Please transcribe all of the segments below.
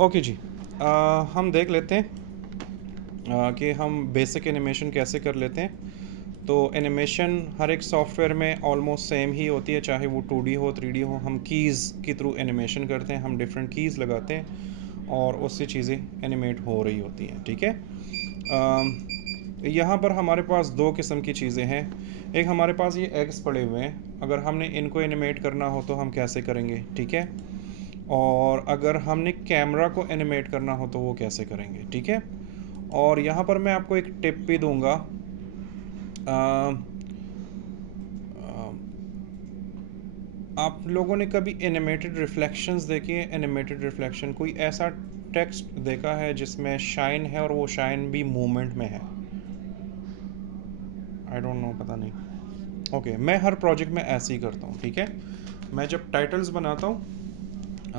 Okay जी। हम देख लेते हैं कि हम बेसिक एनिमेशन कैसे कर लेते हैं। तो एनिमेशन हर एक सॉफ्टवेयर में ऑलमोस्ट सेम ही होती है, चाहे वो 2D हो 3D हो। हम कीज़ के थ्रू एनिमेशन करते हैं, हम डिफरेंट कीज़ लगाते हैं और उससे चीज़ें एनिमेट हो रही होती हैं। ठीक है। यहाँ पर हमारे पास दो किस्म की चीज़ें हैं। एक हमारे पास ये एग्स पड़े हुए हैं, अगर हमने इनको एनिमेट करना हो तो हम कैसे करेंगे। ठीक है। और अगर हमने कैमरा को एनिमेट करना हो तो वो कैसे करेंगे। ठीक है। और यहाँ पर मैं आपको एक टिप भी दूंगा। आप लोगों ने कभी एनिमेटेड रिफ्लेक्शंस देखी है? एनिमेटेड रिफ्लेक्शन, कोई ऐसा टेक्स्ट देखा है जिसमें शाइन है और वो शाइन भी मूवमेंट में है? आई डोंट नो, पता नहीं। ओके, मैं हर प्रोजेक्ट में ऐसे ही करता हूँ। ठीक है। मैं जब टाइटल्स बनाता हूँ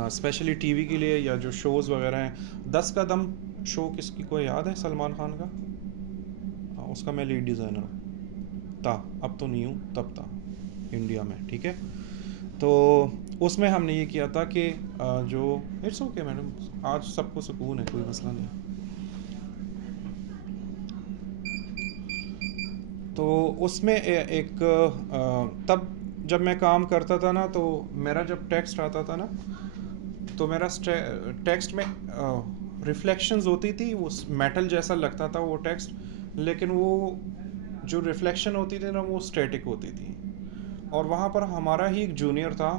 स्पेशली टीवी के लिए या जो शोज़ वगैरह हैं, 10 कदम शो किसकी को याद है? सलमान खान का। उसका मैं लीड डिज़ाइनर हूँ, था, अब तो नहीं हूँ, तब था इंडिया में। ठीक है। तो उसमें हमने ये किया था कि जो इट्स ओके मैडम, आज सबको सुकून है, कोई मसला नहीं। तो उसमें एक तब जब मैं काम करता था ना, तो मेरा जब टेक्स्ट आता था ना, तो मेरा टेक्स्ट में रिफ्लेक्शंस होती थी, वो मेटल जैसा लगता था वो टेक्स्ट, लेकिन वो जो रिफ्लेक्शन होती थी ना वो स्टैटिक होती थी। और वहाँ पर हमारा ही एक जूनियर था,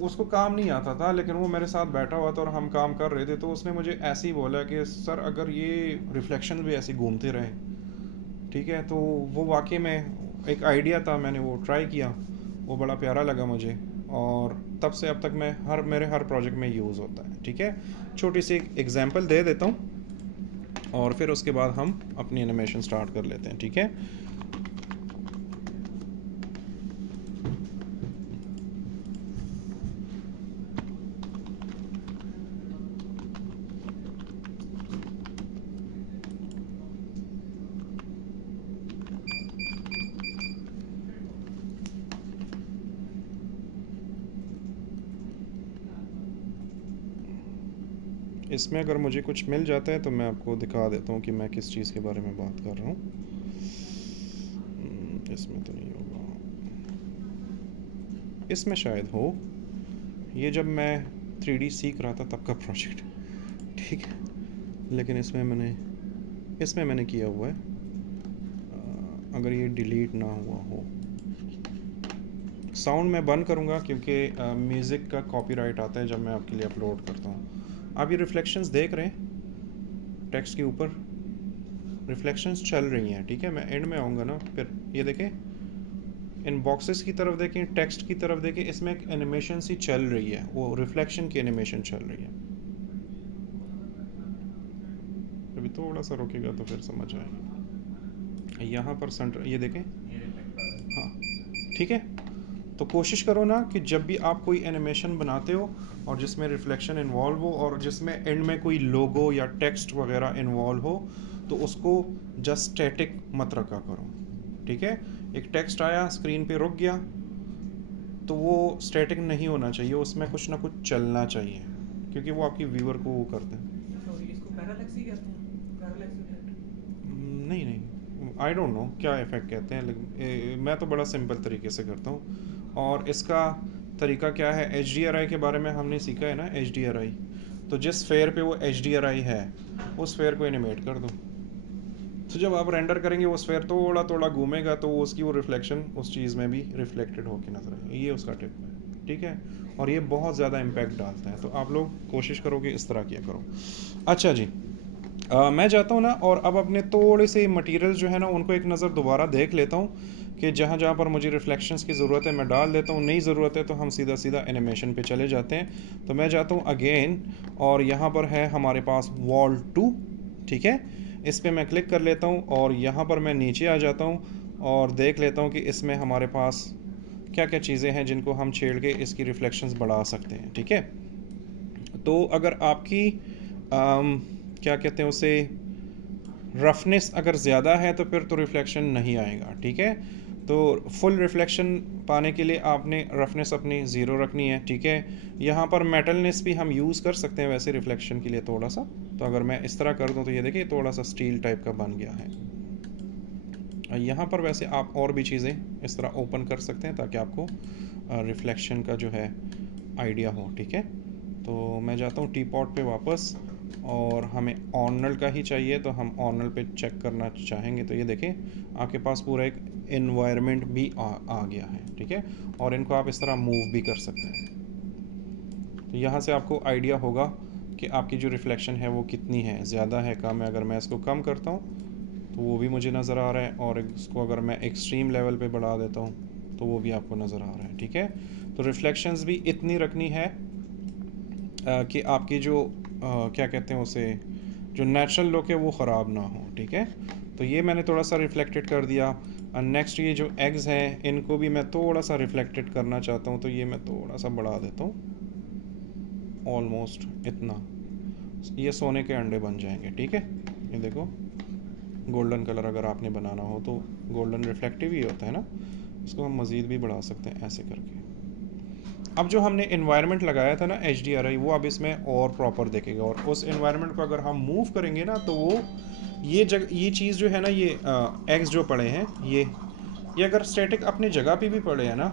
उसको काम नहीं आता था, लेकिन वो मेरे साथ बैठा हुआ था और हम काम कर रहे थे। तो उसने मुझे ऐसे ही बोला कि सर अगर ये रिफ्लेक्शन भी ऐसे घूमते रहे, ठीक है। तो वो वाकई में एक आइडिया था, मैंने वो ट्राई किया, वो बड़ा प्यारा लगा मुझे। और तब से अब तक मैं मेरे हर प्रोजेक्ट में यूज़ होता है। ठीक है। छोटी सी एग्जांपल दे देता हूँ और फिर उसके बाद हम अपनी एनिमेशन स्टार्ट कर लेते हैं। ठीक है। इसमें अगर मुझे कुछ मिल जाता है तो मैं आपको दिखा देता हूँ कि मैं किस चीज़ के बारे में बात कर रहा हूँ। इसमें तो नहीं होगा, इसमें शायद हो। ये जब मैं 3D सीख रहा था तब का प्रोजेक्ट। ठीक है। लेकिन इसमें मैंने किया हुआ है। अगर ये डिलीट ना हुआ हो, साउंड मैं बंद करूँगा क्योंकि म्यूज़िक का कॉपीराइट आता है जब मैं आपके लिए अपलोड करता हूँ। आप ये रिफ्लेक्शंस देख रहे हैं टेक्स्ट के ऊपर, रिफ्लेक्शंस चल रही हैं। ठीक है। मैं एंड में आऊँगा ना, फिर ये देखें, इन बॉक्सेस की तरफ देखें, टेक्स्ट की तरफ देखें, इसमें एक एनिमेशन सी चल रही है, वो रिफ्लेक्शन की एनिमेशन चल रही है। अभी थोड़ा सा रुकेगा तो फिर समझ आएगा। यहाँ पर सेंटर ये देखें। हाँ। ठीक है। तो कोशिश करो ना कि जब भी आप कोई एनिमेशन बनाते हो और जिसमें रिफ्लेक्शन इन्वॉल्व हो और जिसमें एंड में कोई लोगो या टेक्स्ट वगैरह इन्वॉल्व हो, तो उसको जस्ट स्टैटिक मत रखा करो। ठीक है। एक टेक्स्ट आया, स्क्रीन पे रुक गया, तो वो स्टैटिक नहीं होना चाहिए, उसमें कुछ ना कुछ चलना चाहिए, क्योंकि वो आपकी व्यूअर को वो करते हैं। इसको पैरालैक्स ही कहते हैं, पैरालैक्स इफेक्ट। नहीं नहीं, आई डोंट नो क्या इफ़ेक्ट कहते हैं, लेकिन मैं तो बड़ा सिंपल तरीके से करता हूँ। और इसका तरीका क्या है, HDRI के बारे में हमने सीखा है ना, HDRI। तो जिस फेयर पे वो HDRI है उस फेयर को एनिमेट कर दो, तो जब आप रेंडर करेंगे वो स्फेयर थोड़ा थोड़ा घूमेगा, तो उसकी वो रिफ्लेक्शन उस चीज़ में भी रिफ्लेक्टेड होकर नजर आएगी। ये उसका टिप है। ठीक है। और ये बहुत ज़्यादा इम्पैक्ट डालता है, तो आप लोग कोशिश करो कि इस तरह किया करो। अच्छा जी। मैं जाता हूँ ना और अब अपने थोड़े से मटेरियल जो है ना उनको एक नज़र दोबारा देख लेता हूँ कि जहाँ जहाँ पर मुझे रिफ्लेक्शंस की ज़रूरत है मैं डाल देता हूँ, नहीं ज़रूरत है तो हम सीधा सीधा एनिमेशन पे चले जाते हैं। तो मैं जाता हूँ अगेन, और यहाँ पर है हमारे पास वॉल 2। ठीक है। इस पर मैं क्लिक कर लेता हूँ और यहाँ पर मैं नीचे आ जाता हूँ और देख लेता हूँ कि इसमें हमारे पास क्या क्या चीज़ें हैं जिनको हम छेड़ के इसकी रिफ्लेक्शंस बढ़ा सकते हैं। ठीक है। तो अगर आपकी क्या कहते हैं उसे, रफनेस अगर ज़्यादा है तो फिर तो रिफ्लेक्शन नहीं आएगा। ठीक है। तो फुल रिफ्लेक्शन पाने के लिए आपने रफनेस अपनी ज़ीरो रखनी है, ठीक है। यहाँ पर मेटलनेस भी हम यूज़ कर सकते हैं वैसे रिफ्लेक्शन के लिए थोड़ा सा। तो अगर मैं इस तरह कर दूँ तो ये देखिए थोड़ा सा स्टील टाइप का बन गया है। यहाँ पर वैसे आप और भी चीज़ें इस तरह ओपन कर सकते हैं ताकि आपको रिफ्लेक्शन का जो है आइडिया हो, ठीक है। तो मैं जाता हूँ टी पॉट पे वापस, और हमें ऑनल का ही चाहिए तो हम ऑनल पे चेक करना चाहेंगे। तो ये देखें आपके पास पूरा एक एनवायरनमेंट भी आ गया है, ठीक है। और इनको आप इस तरह मूव भी कर सकते हैं। तो यहाँ से आपको आइडिया होगा कि आपकी जो रिफ्लेक्शन है वो कितनी है, ज़्यादा है कम है। अगर मैं इसको कम करता हूँ तो वो भी मुझे नज़र आ रहा है, और इसको अगर मैं एक्सट्रीम लेवल पे बढ़ा देता हूँ तो वो भी आपको नज़र आ रहा है, ठीक है। तो रिफ्लेक्शंस भी इतनी रखनी है कि आपकी जो क्या कहते हैं उसे, जो नेचुरल लुक है वो ख़राब ना हो, ठीक है। तो ये मैंने थोड़ा सा रिफ्लेक्टेड कर दिया। नेक्स्ट ये जो एग्स हैं इनको भी मैं थोड़ा सा रिफ्लेक्टेड करना चाहता हूँ, तो ये मैं थोड़ा सा बढ़ा देता हूँ, ऑलमोस्ट इतना। ये सोने के अंडे बन जाएंगे, ठीक है। ये देखो गोल्डन कलर अगर आपने बनाना हो तो गोल्डन रिफ्लेक्टिव ही होता है ना, इसको हम मज़ीद भी बढ़ा सकते हैं ऐसे करके। अब जो हमने एनवायरनमेंट लगाया था ना HDRI, वो अब इसमें और प्रॉपर देखेगा, और उस एनवायरनमेंट को अगर हम मूव करेंगे ना तो वो ये चीज़ जो है ना, ये एग्स जो पड़े हैं ये अगर स्टैटिक अपनी जगह पे भी पड़े हैं ना,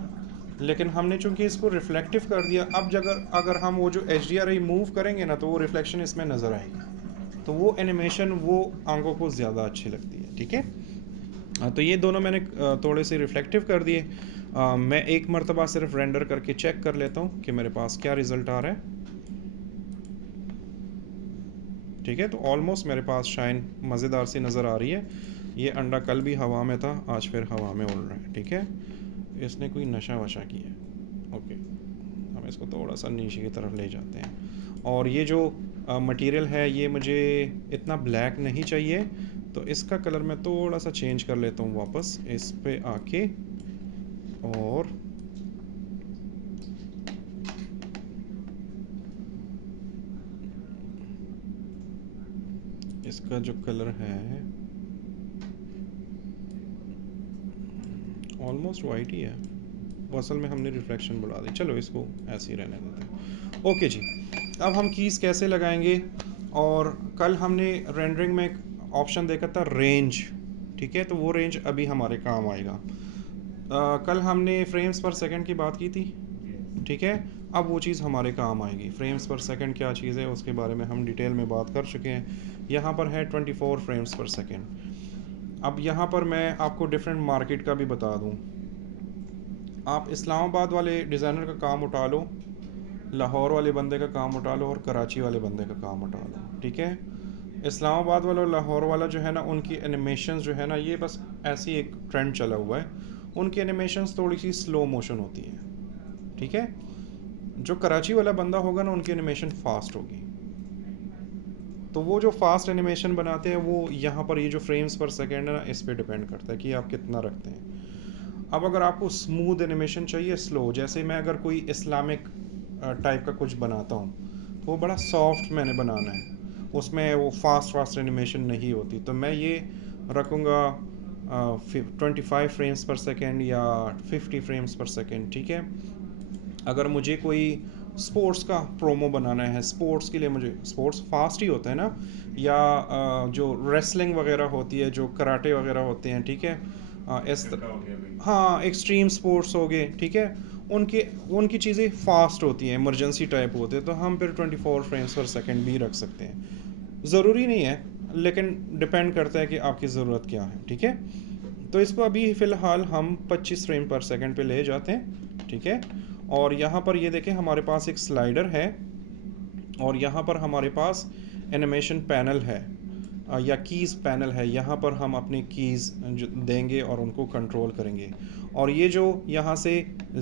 लेकिन हमने चूंकि इसको रिफ्लेक्टिव कर दिया, अब जगह अगर हम वो जो HDRI मूव करेंगे ना तो वो रिफ्लेक्शन इसमें नज़र आएगी, तो वो एनिमेशन वो आंखों को ज़्यादा अच्छी लगती है, ठीक है। तो ये दोनों मैंने थोड़े से रिफ्लेक्टिव कर दिए। मैं एक मरतबा सिर्फ रेंडर करके चेक कर लेता हूँ कि मेरे पास क्या रिज़ल्ट आ रहा है, ठीक है। तो ऑलमोस्ट मेरे पास शाइन मज़ेदार सी नज़र आ रही है। ये अंडा कल भी हवा में था, आज फिर हवा में उड़ रहा है, ठीक है। इसने कोई नशा वशा किया है। ओके, हम इसको थोड़ा सा नीचे की तरफ ले जाते हैं। और ये जो मटेरियल है ये मुझे इतना ब्लैक नहीं चाहिए, तो इसका कलर मैं थोड़ा सा चेंज कर लेता हूँ वापस इस पे आके, और इसका जो कलर है ऑलमोस्ट वाइट ही है, वो असल में हमने रिफ्लेक्शन बढ़ा दी। चलो इसको ऐसे ही रहने देते हैं। ओके जी, अब हम कीज़ कैसे लगाएंगे, और कल हमने रेंडरिंग में एक ऑप्शन देखा था रेंज, ठीक है। तो वो रेंज अभी हमारे काम आएगा। कल हमने फ्रेम्स पर सेकंड की बात की थी, ठीक है। अब वो चीज़ हमारे काम आएगी। फ्रेम्स पर सेकंड क्या चीज़ है उसके बारे में हम डिटेल में बात कर चुके हैं। यहाँ पर है 24 फ्रेम्स पर सेकंड। अब यहाँ पर मैं आपको डिफरेंट मार्केट का भी बता दूँ। आप इस्लामाबाद वाले डिज़ाइनर का काम उठा लो, लाहौर वाले बंदे का काम उठा लो, और कराची वाले बंदे का काम उठा लो, ठीक है। इस्लामाबाद वाला और लाहौर वाला जो है ना, उनकी एनिमेशन जो है ना, ये बस ऐसी एक ट्रेंड चला हुआ है, उनकी एनिमेशंस थोड़ी सी स्लो मोशन होती है, ठीक है। जो कराची वाला बंदा होगा ना, उनकी एनिमेशन फास्ट होगी। तो वो जो फास्ट एनिमेशन बनाते हैं वो यहाँ पर ये जो फ्रेम्स पर सेकेंड है ना, इस पे डिपेंड करता है कि आप कितना रखते हैं। अब अगर आपको स्मूथ एनिमेशन चाहिए, स्लो, जैसे मैं अगर कोई इस्लामिक टाइप का कुछ बनाता हूँ तो वो बड़ा सॉफ्ट मैंने बनाना है, उसमें वो फास्ट एनिमेशन नहीं होती, तो मैं ये रखूँगा 25 फ्रेम्स पर सेकेंड या 50 फ्रेम्स पर सेकेंड, ठीक है। अगर मुझे कोई स्पोर्ट्स का प्रोमो बनाना है, स्पोर्ट्स के लिए मुझे स्पोर्ट्स फास्ट ही होता है ना, या जो रेसलिंग वगैरह होती है, जो कराटे वगैरह होते हैं, ठीक है, हाँ एक्सट्रीम स्पोर्ट्स हो गए, ठीक है, उनकी चीज़ें फास्ट होती हैं, इमरजेंसी टाइप होते हैं, तो हम फिर 24 फ्रेम्स पर सेकंड भी रख सकते हैं। ज़रूरी नहीं है, लेकिन डिपेंड करता है कि आपकी ज़रूरत क्या है, ठीक है। तो इसको अभी फ़िलहाल हम 25 फ्रेम पर सेकंड पे ले जाते हैं, ठीक है। और यहाँ पर ये देखें हमारे पास एक स्लाइडर है, और यहाँ पर हमारे पास एनिमेशन पैनल है, या कीज़ पैनल है। यहाँ पर हम अपनी कीज़ जो देंगे और उनको कंट्रोल करेंगे। और ये जो यहाँ से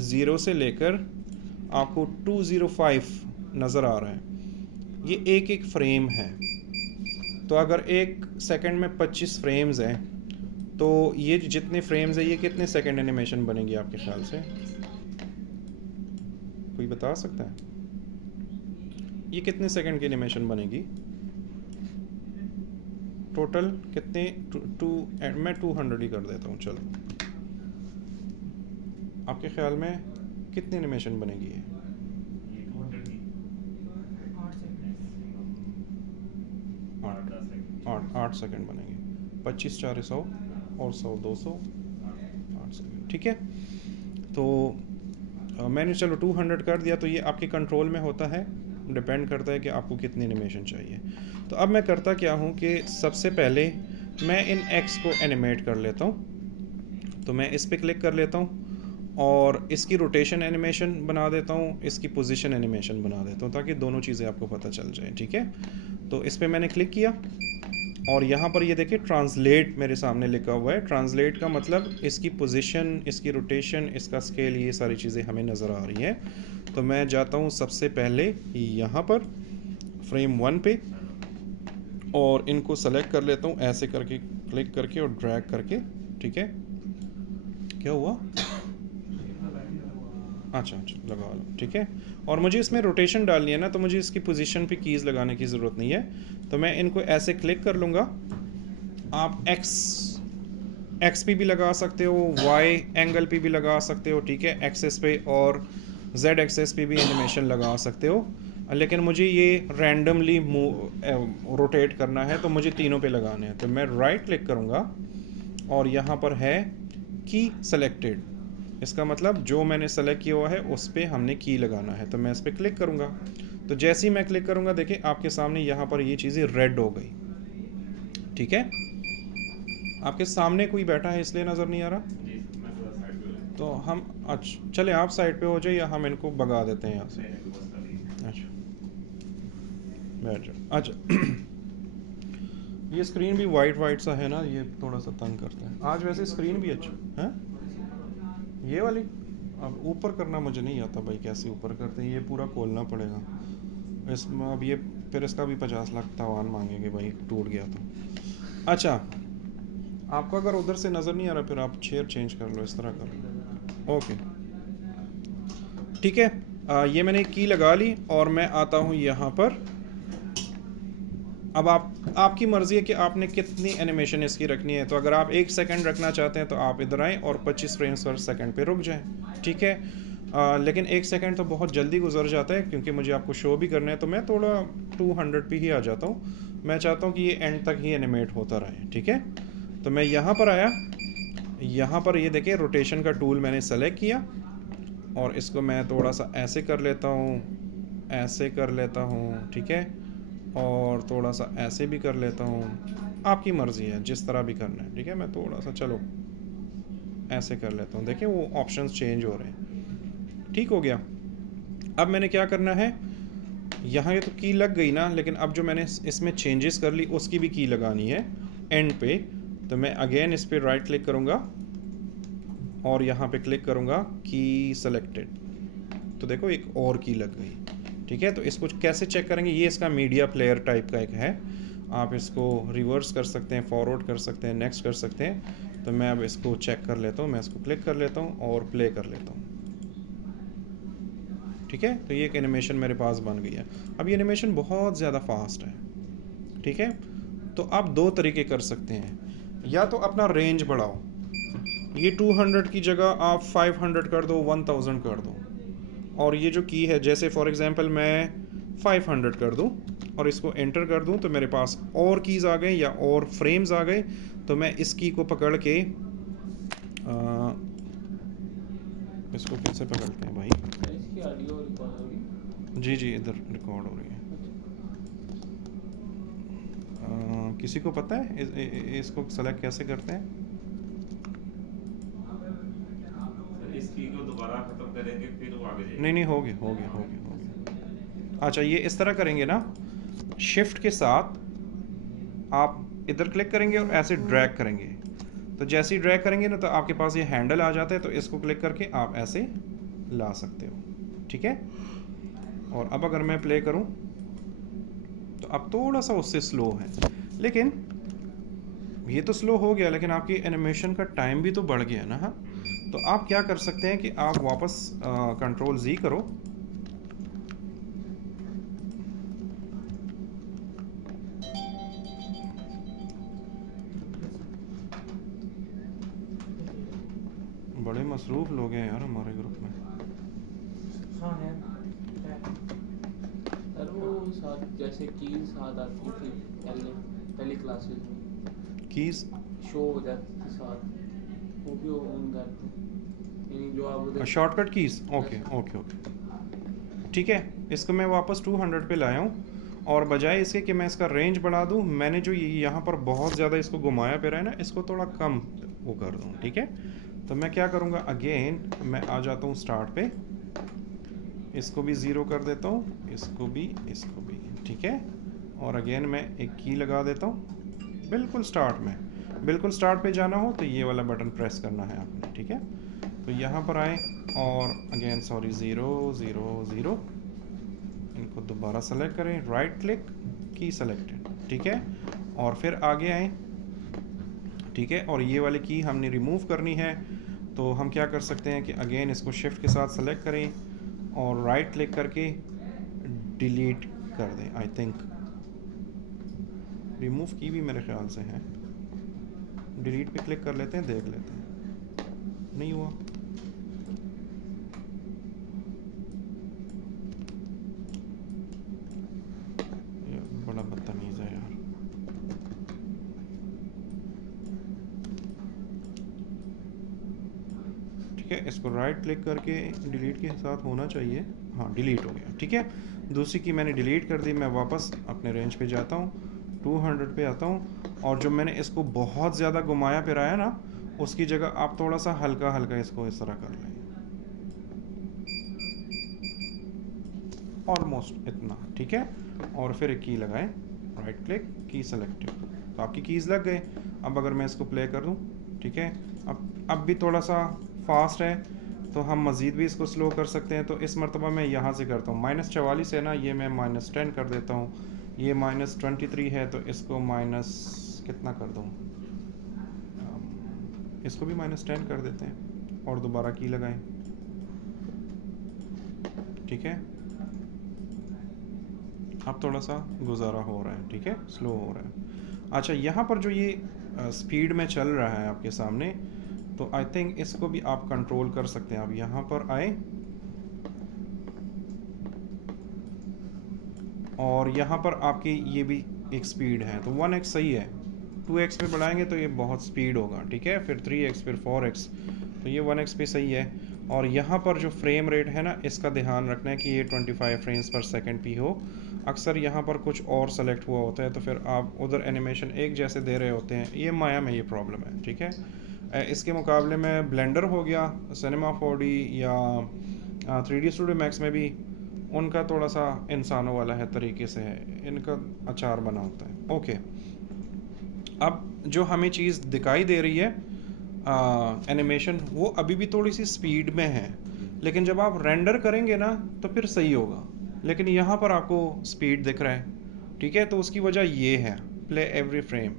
0 से लेकर आपको 205 नज़र आ रहा है, ये एक एक फ्रेम है। तो अगर एक सेकंड में 25 फ्रेम्स हैं, तो ये जितने फ्रेम्स हैं ये कितने सेकंड एनिमेशन बनेगी आपके ख्याल से? कोई बता सकता है ये कितने सेकंड की एनिमेशन बनेगी? टोटल कितने? मैं 200 ही कर देता हूँ, चलो आपके ख्याल में कितनी एनिमेशन बनेगी ये? ये 200 की 8 सेकंड 8 सेकंड बनेगी। 25 4 100 और 100 200 8 सेकंड, ठीक है। तो मैंने चलो 200 कर दिया, तो ये आपके कंट्रोल में होता है, डिपेंड करता है कि आपको कितनी एनिमेशन चाहिए। तो अब मैं करता क्या हूँ कि सबसे पहले मैं इन एक्स को एनिमेट कर लेता हूँ। तो मैं इस पर क्लिक कर लेता हूँ और इसकी रोटेशन एनिमेशन बना देता हूँ, इसकी पोजीशन एनिमेशन बना देता हूँ, ताकि दोनों चीज़ें आपको पता चल जाए, ठीक है। तो इस पर मैंने क्लिक किया और यहाँ पर ये देखिए ट्रांसलेट मेरे सामने लिखा हुआ है। ट्रांसलेट का मतलब इसकी पोजीशन, इसकी रोटेशन, इसका स्केल, ये सारी चीज़ें हमें नज़र आ रही हैं। तो मैं जाता हूँ सबसे पहले यहाँ पर फ्रेम 1 पे और इनको सेलेक्ट कर लेता हूँ ऐसे करके, क्लिक करके और ड्रैग करके, ठीक है। क्या हुआ? अच्छा लगा लो, ठीक है। और मुझे इसमें रोटेशन डालनी है ना, तो मुझे इसकी पोजीशन पे कीज़ लगाने की ज़रूरत नहीं है। तो मैं इनको ऐसे क्लिक कर लूँगा। आप एक्स पे भी लगा सकते हो, वाई एंगल पे भी लगा सकते हो, ठीक है, एक्सेस पे, और जेड एक्सेस पे भी एनिमेशन लगा सकते हो। लेकिन मुझे ये रैंडमली रोटेट करना है, तो मुझे तीनों पे लगाने हैं। तो मैं राइट क्लिक करूँगा और यहाँ पर है की सेलेक्टेड, इसका मतलब जो मैंने सेलेक्ट किया हुआ है उस पर हमने की लगाना है। तो मैं इस पर क्लिक करूँगा। तो जैसे ही मैं क्लिक करूँगा, देखिए आपके सामने यहाँ पर ये चीज़ें रेड हो गई, ठीक है। आपके सामने कोई बैठा है इसलिए नज़र नहीं आ रहा। जी मैं थोड़ा साइड पे हूँ। तो हम अच्छा चले, आप साइड पे हो जाए या हम इनको भगा देते हैं यहाँ से। मैंने बस कर दी। अच्छा बैठ जाओ। अच्छा ये स्क्रीन भी वाइट सा है ना, ये थोड़ा सा तंग करता है। आज वैसे स्क्रीन भी अच्छा है, ये वाली। अब ऊपर करना मुझे नहीं आता भाई, कैसे ऊपर करते हैं, ये पूरा खोलना पड़ेगा इसमें। अब ये फिर इसका भी 50 लाख तावान मांगेंगे भाई, टूट गया तो। अच्छा आपको अगर उधर से नज़र नहीं आ रहा, फिर आप चेयर चेंज कर लो, इस तरह कर लो, ओके ठीक है। ये मैंने की लगा ली और मैं आता हूँ यहाँ पर। अब आपकी मर्ज़ी है कि आपने कितनी एनिमेशन इसकी रखनी है। तो अगर आप 1 सेकंड रखना चाहते हैं तो आप इधर आएँ और 25 फ्रेम्स पर सेकंड पे रुक जाएं, ठीक है। लेकिन 1 सेकंड तो बहुत जल्दी गुजर जाता है, क्योंकि मुझे आपको शो भी करना है। तो मैं थोड़ा 200 पे ही आ जाता हूँ। मैं चाहता हूँ कि ये एंड तक ही एनिमेट होता रहे, ठीक है। तो मैं यहाँ पर आया, यहाँ पर ये देखिए रोटेशन का टूल मैंने सेलेक्ट किया और इसको मैं थोड़ा सा ऐसे कर लेता हूँ, ऐसे कर लेता हूँ, ठीक है, और थोड़ा सा ऐसे भी कर लेता हूँ। आपकी मर्ज़ी है जिस तरह भी करना है, ठीक है। मैं थोड़ा सा चलो ऐसे कर लेता हूँ, देखिए वो ऑप्शंस चेंज हो रहे हैं, ठीक हो गया। अब मैंने क्या करना है, यहाँ ये तो की लग गई ना, लेकिन अब जो मैंने इसमें चेंजेस कर ली उसकी भी की लगानी है एंड पे। तो मैं अगेन इस पर राइट क्लिक करूँगा और यहाँ पे क्लिक करूँगा की सेलेक्टेड। तो देखो एक और की लग गई, ठीक है। तो इसको कैसे चेक करेंगे, ये इसका मीडिया प्लेयर टाइप का एक है। आप इसको रिवर्स कर सकते हैं, फॉरवर्ड कर सकते हैं, नेक्स्ट कर सकते हैं। तो मैं अब इसको चेक कर लेता हूँ, मैं इसको क्लिक कर लेता हूँ और प्ले कर लेता हूँ, ठीक है। तो ये एक एनिमेशन मेरे पास बन गई है। अब ये एनिमेशन बहुत ज़्यादा फास्ट है, ठीक है। तो आप दो तरीके कर सकते हैं, या तो अपना रेंज बढ़ाओ, ये 200 की जगह आप 500 कर दो, 1000 कर दो, और ये जो की है जैसे फॉर एग्जांपल मैं 500 कर दूं और इसको एंटर कर दूं, तो मेरे पास और कीज़ आ गए या और फ्रेम्स आ गए। तो मैं इस की को पकड़ के इसको कैसे पकड़ते हैं भाई, इसकी ऑडियो रिकॉर्ड होगी। जी इधर रिकॉर्ड हो रही है। किसी को पता है इसको सेलेक्ट कैसे करते हैं? सर इस की को दोबारा खत्म करेंगे फिर वो आगे जाएगी। नहीं हो गया। अच्छा ये इस तरह करेंगे ना, शिफ्ट के साथ आप इधर क्लिक करेंगे और ऐसे ड्रैग करेंगे। तो जैसे ही ड्रैग करेंगे ना, तो आपके पास ये हैंडल आ जाता है। तो इसको क्लिक करके आप ऐसे ला सकते हो, ठीक है। और अब अगर मैं प्ले करूं तो अब थोड़ा सा उससे स्लो है, लेकिन ये तो स्लो हो गया, लेकिन आपकी एनिमेशन का टाइम भी तो बढ़ गया ना। हाँ, तो आप क्या कर सकते हैं कि आप वापस कंट्रोल Z करो, बड़े मसरूफ़ लोग हैं यार हमारे ग्रुप में। हाँ है सर वो साथ जैसे कीज साथ आती थी पहली क्लासेस में कीज़ शो हो जाती थी साथ, वो भी ऑन करते यानी जो आप उधर shortcut keys, okay okay okay ठीक है। इसको मैं वापस 200 पे लाया हूँ और बजाय इसके कि मैं इसका रेंज बढ़ा दूँ, मैंने जो यहाँ पर बहुत ज़्यादा इसको घुमाया फिरा है ना, इसको थोड़ा कम वो कर दूँ, ठीक है। तो मैं क्या करूँगा, अगेन मैं आ जाता हूँ स्टार्ट पे, इसको भी ज़ीरो कर देता हूँ, इसको भी, ठीक है। और अगेन मैं एक की लगा देता हूँ बिल्कुल स्टार्ट में। बिल्कुल स्टार्ट पे जाना हो तो ये वाला बटन प्रेस करना है आपने, ठीक है। तो यहाँ पर आए और अगेन सॉरी 0 0 0, इनको दोबारा सेलेक्ट करें, राइट क्लिक की सेलेक्टेड, ठीक है। और फिर आगे आए, ठीक है। और ये वाली की हमने रिमूव करनी है, तो हम क्या कर सकते हैं कि अगेन इसको शिफ्ट के साथ सेलेक्ट करें और राइट क्लिक करके डिलीट कर दें। आई थिंक रिमूव की भी मेरे ख्याल से है, डिलीट पे क्लिक कर लेते हैं, देख लेते हैं, नहीं हुआ। ये बड़ा बदतमीज़ है यार। ठीक है, इसको राइट क्लिक करके डिलीट के साथ होना चाहिए, हाँ डिलीट हो गया, ठीक है। दूसरी की मैंने डिलीट कर दी, मैं वापस अपने रेंज पे जाता हूँ, 200 पे आता हूँ और जो मैंने इसको बहुत ज़्यादा घुमाया फिराया ना, उसकी जगह आप थोड़ा सा हल्का हल्का इसको इस तरह कर लें, ऑलमोस्ट इतना, ठीक है। और फिर एक की लगाएं, राइट क्लिक की सेलेक्टेड, तो आपकी कीज़ लग गए। अब अगर मैं इसको प्ले कर दूं, ठीक है, अब भी थोड़ा सा फास्ट है तो हम मज़ीद भी इसको स्लो कर सकते हैं। तो इस मरतबा मैं यहाँ से करता हूँ, -44 है ना, ये मैं -10 कर देता हूँ। ये -23 है तो इसको माइनस कितना कर दूँ, इसको भी -10 कर देते हैं और दोबारा की लगाएं, ठीक है। अब थोड़ा सा गुजारा हो रहा है, ठीक है, स्लो हो रहा है। अच्छा, यहाँ पर जो ये स्पीड में चल रहा है आपके सामने, तो आई थिंक इसको भी आप कंट्रोल कर सकते हैं। आप यहाँ पर आए और यहाँ पर आपकी ये भी एक स्पीड है, तो 1x सही है। 2x पे बढ़ाएंगे तो ये बहुत स्पीड होगा, ठीक है, फिर 3x, फिर 4x, तो ये 1x पे सही है। और यहाँ पर जो फ्रेम रेट है ना, इसका ध्यान रखना है कि ये 25 फ्रेम्स पर सेकंड पे हो। अक्सर यहाँ पर कुछ और सेलेक्ट हुआ होता है तो फिर आप उधर एनिमेशन एक जैसे दे रहे होते हैं, ये माया में ये प्रॉब्लम है, ठीक है। इसके मुकाबले में ब्लेंडर हो गया, सिनेमा 4D या 3D स्टूडियो मैक्स में भी उनका थोड़ा सा इंसानों वाला है तरीके से है, इनका अचार बना होता है। ओके, अब जो हमें चीज़ दिखाई दे रही है एनिमेशन, वो अभी भी थोड़ी सी स्पीड में है, लेकिन जब आप रेंडर करेंगे ना तो फिर सही होगा। लेकिन यहाँ पर आपको स्पीड दिख रहा है, ठीक है, तो उसकी वजह ये है, प्ले एवरी फ्रेम,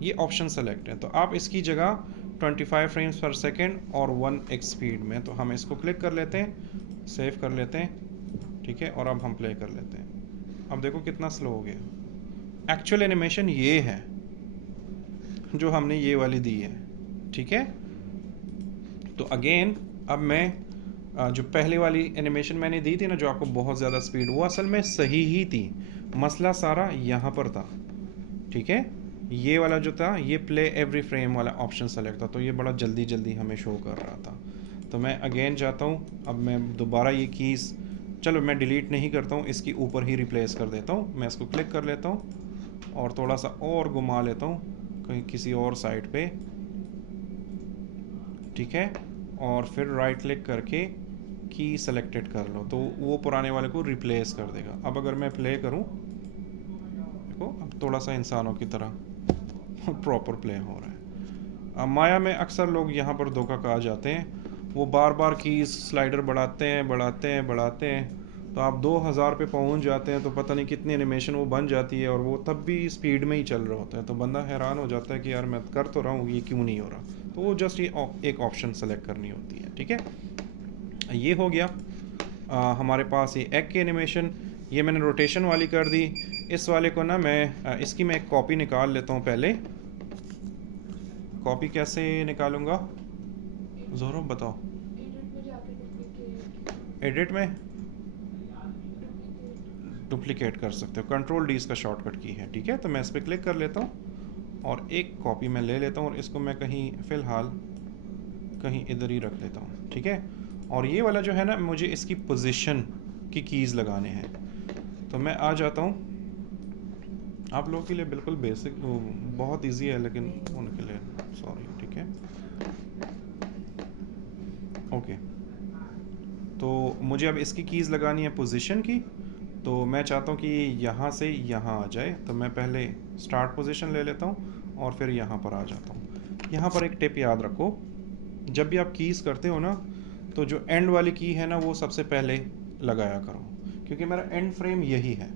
ये ऑप्शन सेलेक्ट है। तो आप इसकी जगह 25 फ्रेम्स पर सेकेंड और 1x स्पीड में, तो हम इसको क्लिक कर लेते हैं, सेव कर लेते हैं, ठीक है, और अब हम प्ले कर लेते हैं। अब देखो कितना स्लो हो गया। एक्चुअल एनिमेशन ये है जो हमने ये वाली दी है, ठीक है। तो अगेन अब मैं जो पहले वाली एनिमेशन मैंने दी थी ना, जो आपको बहुत ज़्यादा स्पीड, वो असल में सही ही थी, मसला सारा यहाँ पर था, ठीक है। ये वाला जो था, ये प्ले एवरी फ्रेम वाला ऑप्शन सेलेक्ट था, तो ये बड़ा जल्दी जल्दी हमें शो कर रहा था। तो मैं अगेन जाता हूँ, अब मैं दोबारा ये कीज़, चलो मैं डिलीट नहीं करता हूँ, इसकी ऊपर ही रिप्लेस कर देता हूँ। मैं इसको क्लिक कर लेता हूँ और थोड़ा सा और घुमा लेता हूँ कहीं किसी और साइड पे, ठीक है, और फिर राइट क्लिक करके की सेलेक्टेड कर लो, तो वो पुराने वाले को रिप्लेस कर देगा। अब अगर मैं प्ले करूँ, देखो अब थोड़ा सा इंसानों की तरह प्रॉपर प्ले हो रहा है। अब माया में अक्सर लोग यहाँ पर धोखा खा जाते हैं, वो बार बार कीज स्लाइडर बढ़ाते हैं, तो आप 2000 पे पहुँच जाते हैं, तो पता नहीं कितनी एनिमेशन वो बन जाती है और वो तब भी स्पीड में ही चल रहा होता है। तो बंदा हैरान हो जाता है कि यार मैं कर तो रहा हूँ, ये क्यों नहीं हो रहा। तो वो जस्ट ये एक ऑप्शन सेलेक्ट करनी होती है, ठीक है। ये हो गया हमारे पास ये एग की एनिमेशन, ये मैंने रोटेशन वाली कर दी। इस वाले को ना मैं इसकी मैं एक कॉपी निकाल लेता हूँ। पहले कॉपी कैसे निकालूंगा, ज़ोरो बताओ। एडिट में जाके डुप्लीकेट एडिट में डुप्लीकेट कर सकते हो, कंट्रोल डी इसका शॉर्टकट की है, ठीक है। तो मैं इस पर क्लिक कर लेता हूँ और एक कॉपी मैं ले लेता हूँ और इसको मैं कहीं फ़िलहाल कहीं इधर ही रख देता हूँ, ठीक है। और ये वाला जो है ना, मुझे इसकी पोजीशन की कीज़ लगाने हैं। तो मैं आ जाता हूँ, आप लोगों के लिए बिल्कुल बेसिक, बहुत इजी है, लेकिन उनके लिए सॉरी, ठीक है। ओके, तो मुझे अब इसकी कीज़ लगानी है पोजीशन की। तो मैं चाहता हूँ कि यहाँ से यहाँ आ जाए, तो मैं पहले स्टार्ट पोजीशन ले लेता हूँ और फिर यहाँ पर आ जाता हूँ। यहाँ पर एक टिप याद रखो, जब भी आप कीज़ करते हो ना, तो जो एंड वाली की है ना वो सबसे पहले लगाया करो, क्योंकि मेरा एंड फ्रेम यही है,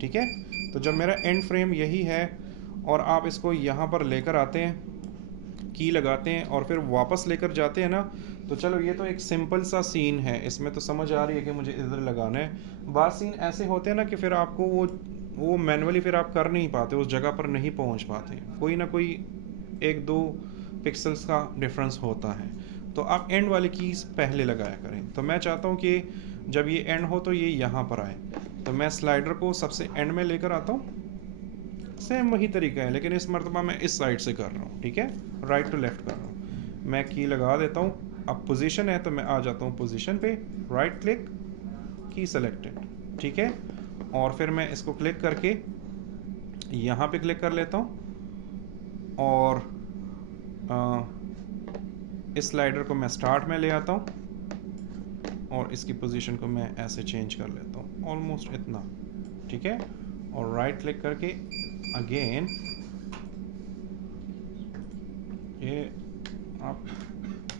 ठीक है। तो जब मेरा एंड फ्रेम यही है और आप इसको यहाँ पर लेकर आते हैं, की लगाते हैं और फिर वापस लेकर जाते हैं ना, तो चलो ये तो एक सिंपल सा सीन है, इसमें तो समझ आ रही है कि मुझे इधर लगाना है। बात सीन ऐसे होते हैं ना कि फिर आपको वो मैनुअली फिर आप कर नहीं पाते, उस जगह पर नहीं पहुंच पाते, कोई ना कोई 1-2 पिक्सल्स का डिफरेंस होता है। तो आप एंड वाली कीज़ पहले लगाया करें। तो मैं चाहता हूँ कि जब ये एंड हो तो ये यहाँ पर आए, तो मैं स्लाइडर को सबसे एंड में लेकर आता हूँ। सेम वही तरीका है, लेकिन इस मरतबा मैं इस साइड से कर रहा हूँ, ठीक है, राइट टू लेफ्ट कर रहा हूँ। मैं की लगा देता हूँ, अब पोजीशन है तो मैं आ जाता हूँ पोजीशन पे, राइट क्लिक, की सेलेक्टेड, ठीक है। और फिर मैं इसको क्लिक करके यहाँ पे क्लिक कर लेता हूँ और इस स्लाइडर को मैं स्टार्ट में ले आता हूँ और इसकी पोजीशन को मैं ऐसे चेंज कर लेता हूँ, ऑलमोस्ट इतना, ठीक है। और राइट क्लिक करके अगेन ये आप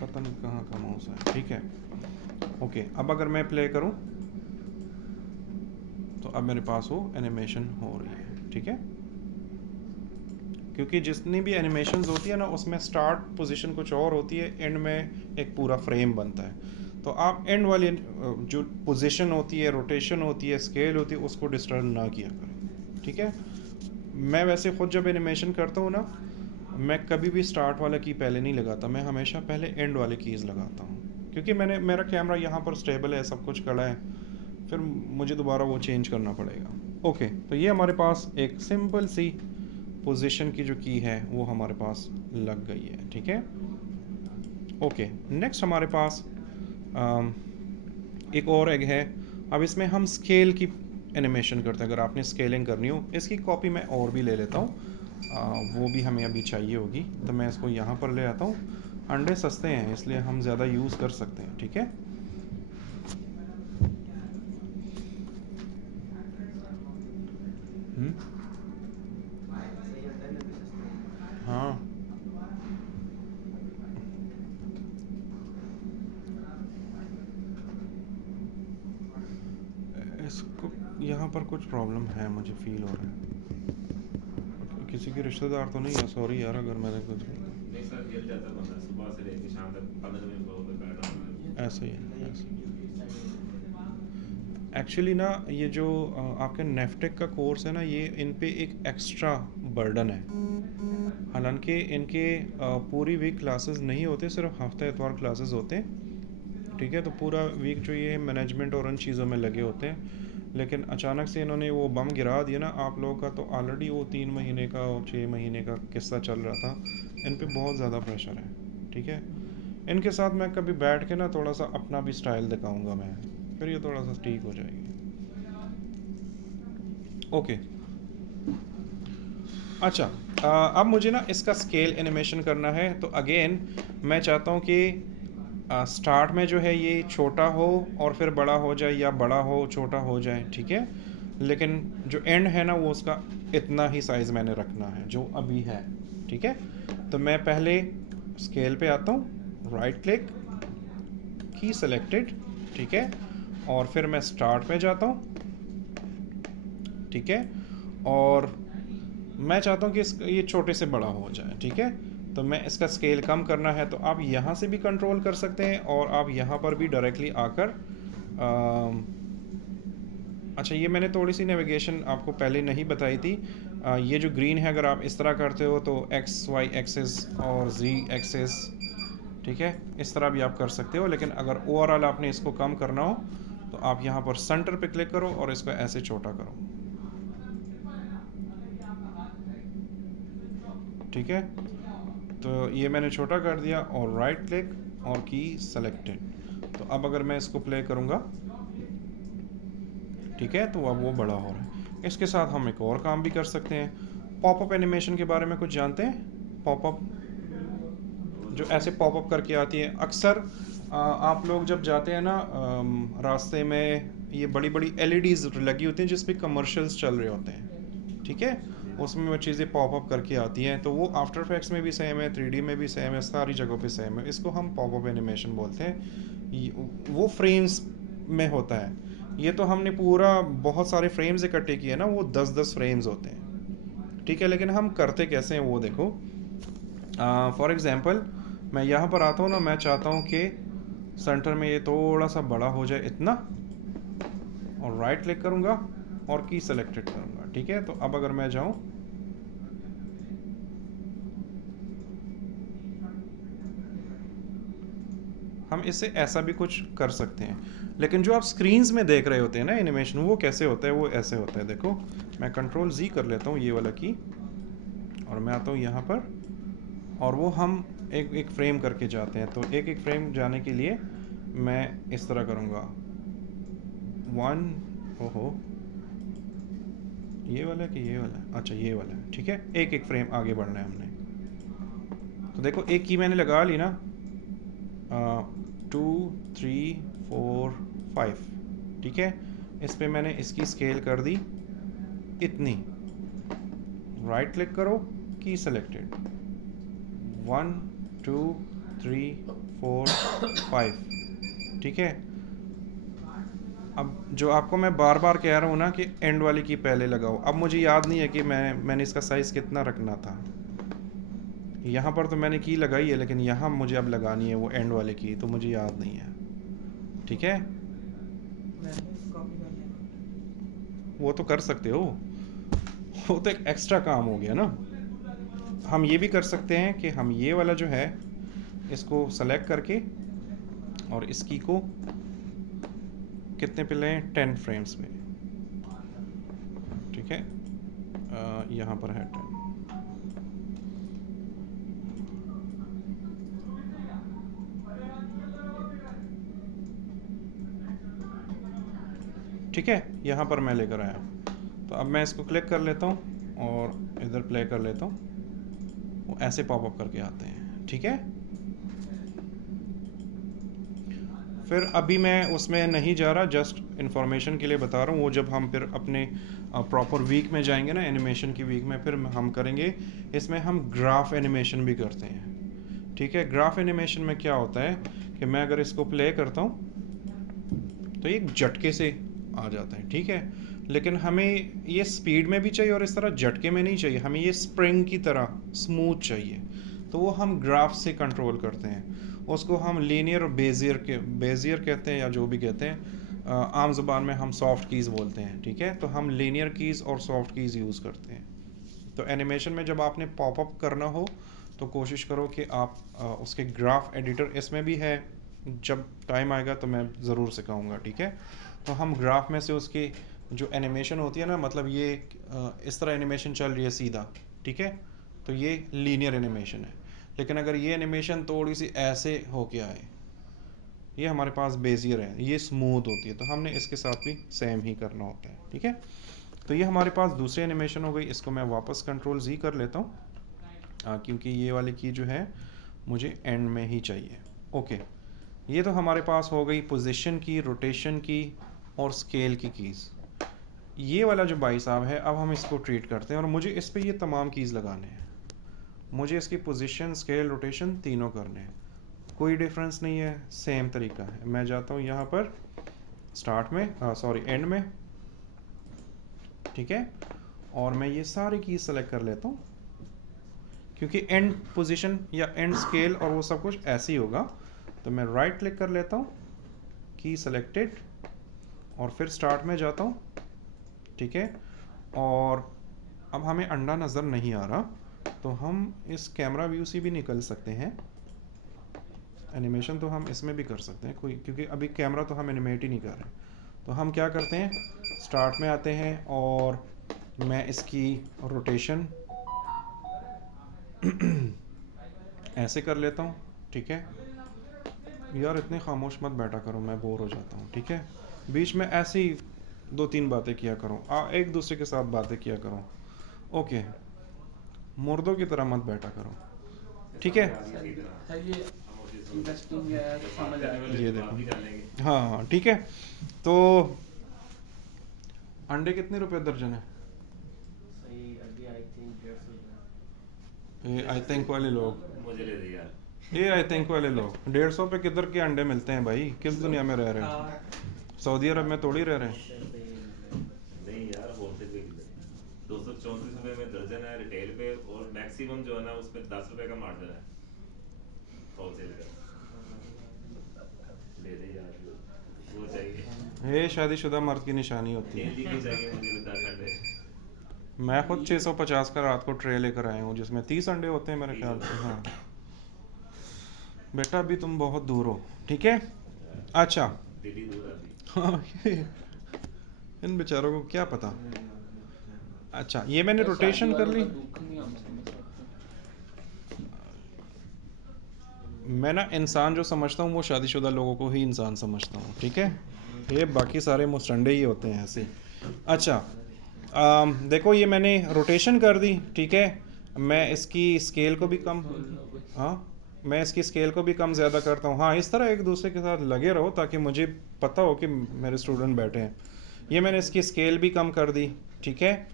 पता नहीं कहाँ का माउस है, ठीक है। ओके, अब अगर मैं प्ले करूँ तो अब मेरे पास वो एनिमेशन हो रही है, ठीक है। क्योंकि जितनी भी एनिमेशंस होती है ना, उसमें स्टार्ट पोजीशन कुछ और होती है, एंड में एक पूरा फ्रेम बनता है। तो आप एंड वाली जो पोजीशन होती है, रोटेशन होती है, स्केल होती है, उसको डिस्टर्ब ना किया करें, ठीक है। मैं वैसे खुद जब एनिमेशन करता हूँ ना, मैं कभी भी स्टार्ट वाला की पहले नहीं लगाता, मैं हमेशा पहले एंड वाले कीज़ लगाता हूँ, क्योंकि मेरा कैमरा यहाँ पर स्टेबल है, सब कुछ खड़ा है, फिर मुझे दोबारा वो चेंज करना पड़ेगा। ओके, तो ये हमारे पास एक सिंपल सी पोजीशन की जो की है वो हमारे पास लग गई है, ठीक है। ओके, नेक्स्ट हमारे पास एक और एग है। अब इसमें हम स्केल की एनिमेशन करते हैं। अगर आपने स्केलिंग करनी हो, इसकी कॉपी मैं और भी ले लेता हूँ, वो भी हमें अभी चाहिए होगी, तो मैं इसको यहाँ पर ले आता हूँ। अंडे सस्ते हैं इसलिए हम ज़्यादा यूज़ कर सकते हैं, ठीक है। हाँ, इसको यहाँ पर कुछ प्रॉब्लम है, मुझे फील हो रहा है। किसी के रिश्तेदार तो नहीं है, सॉरी यार अगर मैंने कुछ नहीं सर, हिल जाता बंदा सुबह से लेकर शाम तक 15 मिनट बहुत बैठा हूँ। ऐसे ही है, ऐसे एक्चुअली ना, ये जो आपके नेफ्टेक का कोर्स है ना, ये इन पे एक एक्स्ट्रा बर्डन है। हालांकि इनके पूरी वीक क्लासेस नहीं होते, सिर्फ हफ्ते इतवार क्लासेस होते हैं, ठीक है। तो पूरा वीक जो ये मैनेजमेंट और उन चीज़ों में लगे होते हैं, लेकिन अचानक से इन्होंने वो बम गिरा दिया ना आप लोगों का, तो ऑलरेडी वो 3 महीने का और 6 महीने का किस्सा चल रहा था, इन पे बहुत ज़्यादा प्रेशर है, ठीक है। इनके साथ मैं कभी बैठ के ना थोड़ा सा अपना भी स्टाइल दिखाऊंगा मैं, फिर ये थोड़ा सा ठीक हो जाएगी। ओके, अच्छा, अब मुझे ना इसका स्केल एनिमेशन करना है। तो अगेन मैं चाहता हूँ कि स्टार्ट में जो है ये छोटा हो और फिर बड़ा हो जाए, या बड़ा हो छोटा हो जाए, ठीक है। लेकिन जो एंड है ना, वो उसका इतना ही साइज़ मैंने रखना है जो अभी है, ठीक है। तो मैं पहले स्केल पे आता हूँ, राइट क्लिक, की सेलेक्टेड, ठीक है। और फिर मैं स्टार्ट पे जाता हूँ, ठीक है। और मैं चाहता हूँ कि ये छोटे से बड़ा हो जाए, ठीक है। तो मैं इसका स्केल कम करना है, तो आप यहाँ से भी कंट्रोल कर सकते हैं और आप यहाँ पर भी डायरेक्टली आकर अच्छा, ये मैंने थोड़ी सी नेविगेशन आपको पहले नहीं बताई थी। ये जो ग्रीन है, अगर आप इस तरह करते हो तो एक्स वाई एक्सिस और जी एक्सिस ठीक है, इस तरह भी आप कर सकते हो, लेकिन अगर ओवरऑल आपने इसको कम करना हो तो आप यहाँ पर सेंटर पे क्लिक करो और इसको ऐसे छोटा करो। ठीक है, तो ये मैंने छोटा कर दिया और राइट क्लिक और की सेलेक्टेड। तो अब अगर मैं इसको प्ले करूँगा, ठीक है, तो अब वो बड़ा हो रहा है। इसके साथ हम एक और काम भी कर सकते हैं। पॉपअप एनिमेशन के बारे में कुछ जानते हैं? पॉपअप जो ऐसे पॉपअप करके आती है अक्सर आप लोग जब जाते हैं ना रास्ते में, ये बड़ी बड़ी LEDs लगी होती हैं जिस पे कमर्शियल्स चल रहे होते हैं, ठीक है, उसमें वो चीज़ें पॉपअप करके आती हैं। तो वो आफ्टर इफेक्ट्स में भी सेम है, 3D में भी सेम है, सारी जगहों पे सेम है। इसको हम पॉपअप एनिमेशन बोलते हैं। वो फ्रेम्स में होता है। ये तो हमने पूरा बहुत सारे फ्रेम्स इकट्ठे किए ना, वो 10-10 फ्रेम्स होते हैं, ठीक है। लेकिन हम करते कैसे हैं वो देखो। फॉर एग्जांपल मैं यहाँ पर आता हूँ ना, मैं चाहता हूँ कि सेंटर में ये थोड़ा सा बड़ा हो जाए इतना, और राइट क्लिक करूँगा और की सेलेक्टेड करूँगा, ठीक है। तो अब अगर मैं जाऊँ, हम इससे ऐसा भी कुछ कर सकते हैं। लेकिन जो आप स्क्रीन्स में देख रहे होते हैं ना एनिमेशन, वो कैसे होता है? वो ऐसे होता है। देखो मैं Ctrl+Z कर लेता हूँ, ये वाला की, और मैं आता हूँ यहाँ पर, और वो हम एक एक फ्रेम करके जाते हैं। तो एक एक फ्रेम जाने के लिए मैं इस तरह करूँगा 1, ओहो ये वाला कि ये वाला, अच्छा ये वाला, ठीक है। एक एक फ्रेम आगे बढ़ना है हमने। तो देखो एक की मैंने लगा ली ना, 2, 3, 4, 5, ठीक है। इस पे मैंने इसकी स्केल कर दी इतनी, राइट क्लिक करो, की सेलेक्टेड, 1, 2, 3, 4, 5, ठीक है। अब जो आपको मैं बार बार कह रहा हूँ ना कि एंड वाली की पहले लगाओ, अब मुझे याद नहीं है कि मैंने इसका साइज़ कितना रखना था। यहाँ पर तो मैंने की लगाई है, लेकिन यहाँ मुझे अब लगानी है वो एंड वाले की, तो मुझे याद नहीं है, ठीक है। वो तो कर सकते हो, वो तो एक एक्स्ट्रा काम हो गया ना। हम ये भी कर सकते हैं कि हम ये वाला जो है इसको सेलेक्ट करके और इसकी को कितने पे लें, 10 फ्रेम्स में, ठीक है। यहाँ पर है 10, ठीक है। यहाँ पर मैं लेकर आया। तो अब मैं इसको क्लिक कर लेता हूँ और इधर प्ले कर लेता हूँ, वो ऐसे पॉपअप करके आते हैं, ठीक है। फिर अभी मैं उसमें नहीं जा रहा, जस्ट इन्फॉर्मेशन के लिए बता रहा हूँ। वो जब हम फिर अपने प्रॉपर वीक में जाएंगे ना, एनिमेशन की वीक में, फिर हम करेंगे। इसमें हम ग्राफ एनिमेशन भी करते हैं, ठीक है। ग्राफ एनिमेशन में क्या होता है कि मैं अगर इसको प्ले करता हूँ तो एक झटके से आ जाता है, ठीक है। लेकिन हमें ये स्पीड में भी चाहिए और इस तरह झटके में नहीं चाहिए, हमें ये स्प्रिंग की तरह स्मूथ चाहिए। तो वो हम ग्राफ से कंट्रोल करते हैं। उसको हम लीनियर और बेजियर कहते हैं, या जो भी कहते हैं, आम ज़ुबान में हम सॉफ्ट कीज़ बोलते हैं, ठीक है। तो हम लीनियर कीज़ और सॉफ्ट कीज़ यूज़ करते हैं। तो एनिमेशन में जब आपने पॉपअप करना हो तो कोशिश करो कि आप उसके ग्राफ एडिटर इसमें भी है, जब टाइम आएगा तो मैं ज़रूर सिखाऊंगा, ठीक है। तो हम ग्राफ में से उसकी जो एनिमेशन होती है ना, मतलब ये इस तरह एनिमेशन चल रही है सीधा, ठीक है, तो ये लीनियर एनिमेशन है। लेकिन अगर ये एनिमेशन थोड़ी सी ऐसे होके आए, ये हमारे पास बेजियर है, ये स्मूथ होती है, तो हमने इसके साथ भी सेम ही करना होता है, ठीक है। तो ये हमारे पास दूसरी एनिमेशन हो गई। इसको मैं वापस Ctrl+Z कर लेता हूँ, क्योंकि ये वाली की जो है मुझे एंड में ही चाहिए। ओके, ये तो हमारे पास हो गई पोजीशन की, रोटेशन की और स्केल की कीज़। ये वाला जो भाई साहब है, अब हम इसको ट्रीट करते हैं और मुझे इस पे ये तमाम कीज़ लगाने हैं। मुझे इसकी पोजीशन, स्केल, रोटेशन तीनों करने हैं, कोई डिफरेंस नहीं है, सेम तरीका है। मैं जाता हूँ यहाँ पर स्टार्ट में, एंड में, ठीक है, और मैं ये सारी कीज़ सेलेक्ट कर लेता हूँ, क्योंकि एंड पोजीशन या एंड स्केल और वो सब कुछ ऐसे ही होगा। तो मैं राइट क्लिक कर लेता हूँ, की सेलेक्टेड, और फिर स्टार्ट में जाता हूँ, ठीक है। और अब हमें अंडा नज़र नहीं आ रहा, तो हम इस कैमरा व्यू से भी निकल सकते हैं एनिमेशन तो हम इसमें भी कर सकते हैं कोई, क्योंकि अभी कैमरा तो हम एनिमेट ही नहीं कर रहे। तो हम क्या करते हैं, स्टार्ट में आते हैं और मैं इसकी रोटेशन ऐसे कर लेता हूँ, ठीक है। यार इतने खामोश मत बैठा करो, मैं बोर हो जाता हूँ, ठीक है। बीच में ऐसे ही 2-3 बातें किया करो, एक दूसरे के साथ बातें किया करो, ओके। मुर्दों की तरह मत बैठा करो, ठीक है। सर ये इंटरेस्टिंग है, समझ आएगा। ये देखो, हाँ हाँ ठीक है। तो अंडे कितने रुपए दर्जन है? सही अभी आई थिंक 150 ये आई थिंक वाले लोग, मुझे ले दे यार। ये आई थिंक वाले लोग 150 पे किधर के अंडे मिलते हैं भाई? किस दुनिया में रह रहे हैं? सऊदी अरब में थोड़ी रह रहे हैं। नहीं यार, होलसेल पे 234 रुपए में दर्जन है रिटेल पे, और मैक्सिमम जो है ना उसमें 10 रुपए का मार्जिन है होलसेल का। ले दे यार, वो चाहिए। ये शादीशुदा मर्द की निशानी होती है। डेली की चाहिए मुझे भी 10 अंडे। मैं खुद 650 का रात को ट्रे लेकर आया हूँ जिसमें 30 अंडे होते हैं मेरे ख्याल से। हाँ बेटा अभी तुम बहुत दूर हो, ठीक है। अच्छा दिल्ली दूर आती। हाँ, इन बेचारों को क्या पता। अच्छा ये मैंने रोटेशन कर ली। दुख नहीं हम समझ सकते। मैं ना इंसान जो समझता हूँ वो शादीशुदा लोगों को ही इंसान समझता हूँ, ठीक है। ये बाकी सारे मुस्टंडे ही होते हैं ऐसे। अच्छा देखो ये मैंने रोटेशन कर दी, ठीक है। मैं इसकी स्केल को भी कम, हाँ मैं इसकी स्केल को भी कम ज़्यादा करता हूँ। हाँ इस तरह एक दूसरे के साथ लगे रहो ताकि मुझे पता हो कि मेरे स्टूडेंट बैठे हैं। ये मैंने इसकी स्केल भी कम कर दी, ठीक है।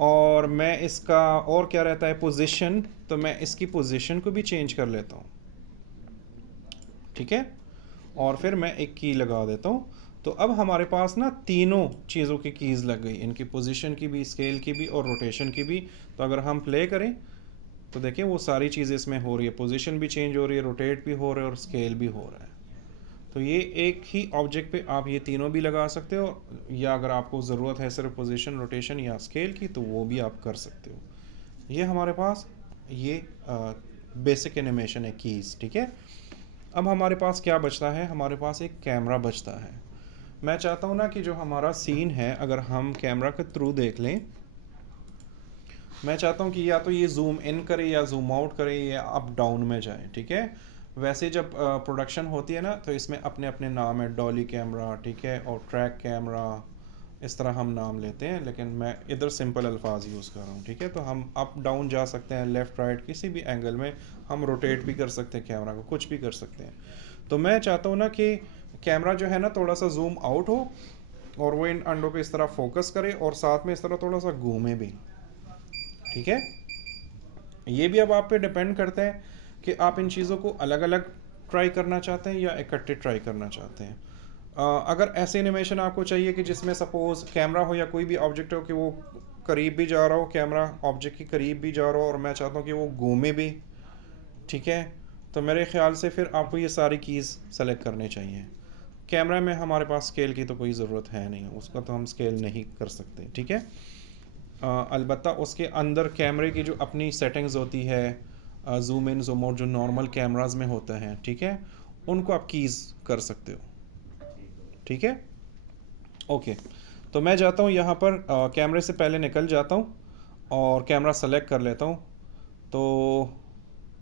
और मैं इसका और क्या रहता है पोजीशन, तो मैं इसकी पोजीशन को भी चेंज कर लेता हूँ, ठीक है। और फिर मैं एक की लगा देता हूँ। तो अब हमारे पास ना तीनों चीज़ों की कीज़ लग गई, इनकी पोजीशन की भी, स्केल की भी और रोटेशन की भी। तो अगर हम प्ले करें तो देखिए वो सारी चीज़ें इसमें हो रही है, पोजीशन भी चेंज हो रही है, रोटेट भी हो रहा है और स्केल भी हो रहा है। तो ये एक ही ऑब्जेक्ट पे आप ये तीनों भी लगा सकते हो, या अगर आपको ज़रूरत है सिर्फ पोजीशन, रोटेशन या स्केल की तो वो भी आप कर सकते हो। ये हमारे पास ये बेसिक एनिमेशन है कीज़, ठीक है। अब हमारे पास क्या बचता है, हमारे पास एक कैमरा बचता है। मैं चाहता हूँ ना कि जो हमारा सीन है अगर हम कैमरा के थ्रू देख लें, मैं चाहता हूँ कि या तो ये जूम इन करे या जूम आउट करे या अप डाउन में जाए, ठीक है। वैसे जब प्रोडक्शन होती है ना तो इसमें अपने अपने नाम है, डॉली कैमरा, ठीक है, और ट्रैक कैमरा, इस तरह हम नाम लेते हैं। लेकिन मैं इधर सिंपल अल्फाज यूज़ कर रहा हूँ, ठीक है। तो हम अप डाउन जा सकते हैं, लेफ़्ट राइट किसी भी एंगल में हम रोटेट भी कर सकते हैं कैमरा को, कुछ भी कर सकते हैं। तो मैं चाहता हूँ ना कि कैमरा जो है ना थोड़ा सा जूम आउट हो और वो इन अंडों पे इस तरह फोकस करे और साथ में इस तरह थोड़ा सा घूमे भी, ठीक है। ये भी अब आप पे डिपेंड करता है कि आप इन चीज़ों को अलग अलग ट्राई करना चाहते हैं या इकट्ठे ट्राई करना चाहते हैं। अगर ऐसे एनिमेशन आपको चाहिए कि जिसमें सपोज कैमरा हो या कोई भी ऑब्जेक्ट हो कि वो करीब भी जा रहा हो, कैमरा ऑब्जेक्ट के करीब भी जा रहा हो, और मैं चाहता हूँ कि वो घूमे भी, ठीक है, तो मेरे ख्याल से फिर आपको ये सारी कीज़ सेलेक्ट करनी चाहिए। कैमरा में हमारे पास स्केल की तो कोई ज़रूरत है नहीं, उसका तो हम स्केल नहीं कर सकते, ठीक है। अलबत्ता उसके अंदर कैमरे की जो अपनी सेटिंग्स होती है, जूम इन जूम आउट जो नॉर्मल कैमराज में होता है, ठीक है, उनको आप कीज़ कर सकते हो, ठीक है। ओके तो मैं जाता हूँ यहाँ पर कैमरे से पहले निकल जाता हूँ और कैमरा सेलेक्ट कर लेता हूँ। तो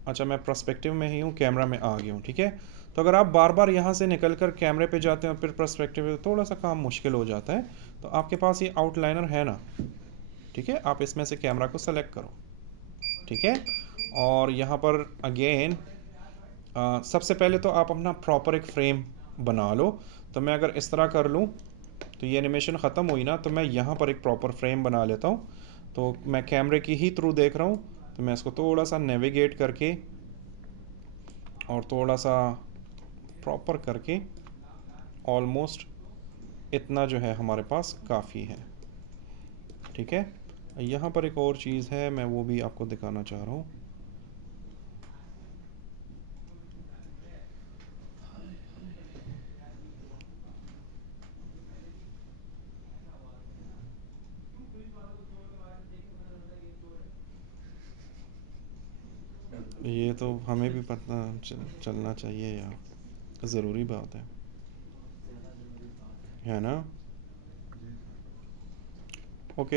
अच्छा मैं पर्सपेक्टिव में ही हूँ, कैमरा में आ गया हूँ, ठीक है। तो अगर आप बार बार यहाँ से निकल कर कैमरे पे जाते हैं और फिर पर्सपेक्टिव में, तो थोड़ा सा काम मुश्किल हो जाता है। तो आपके पास ये आउटलाइनर है ना, ठीक है, आप इसमें से कैमरा को सेलेक्ट करो, ठीक है। और यहाँ पर अगेन सबसे पहले तो आप अपना प्रॉपर एक फ्रेम बना लो। तो मैं अगर इस तरह कर लूँ तो ये एनिमेशन ख़त्म हुई ना, तो मैं यहाँ पर एक प्रॉपर फ्रेम बना लेता हूँ। तो मैं कैमरे की ही थ्रू देख रहा हूँ, तो मैं इसको थोड़ा सा नेविगेट करके और थोड़ा सा प्रॉपर करके ऑलमोस्ट इतना जो है हमारे पास काफ़ी है, ठीक है। यहाँ पर एक और चीज़ है, मैं वो भी आपको दिखाना चाह रहा हूँ। ये तो हमें भी पता चलना चाहिए यार, ज़रूरी बात है ना। ओके,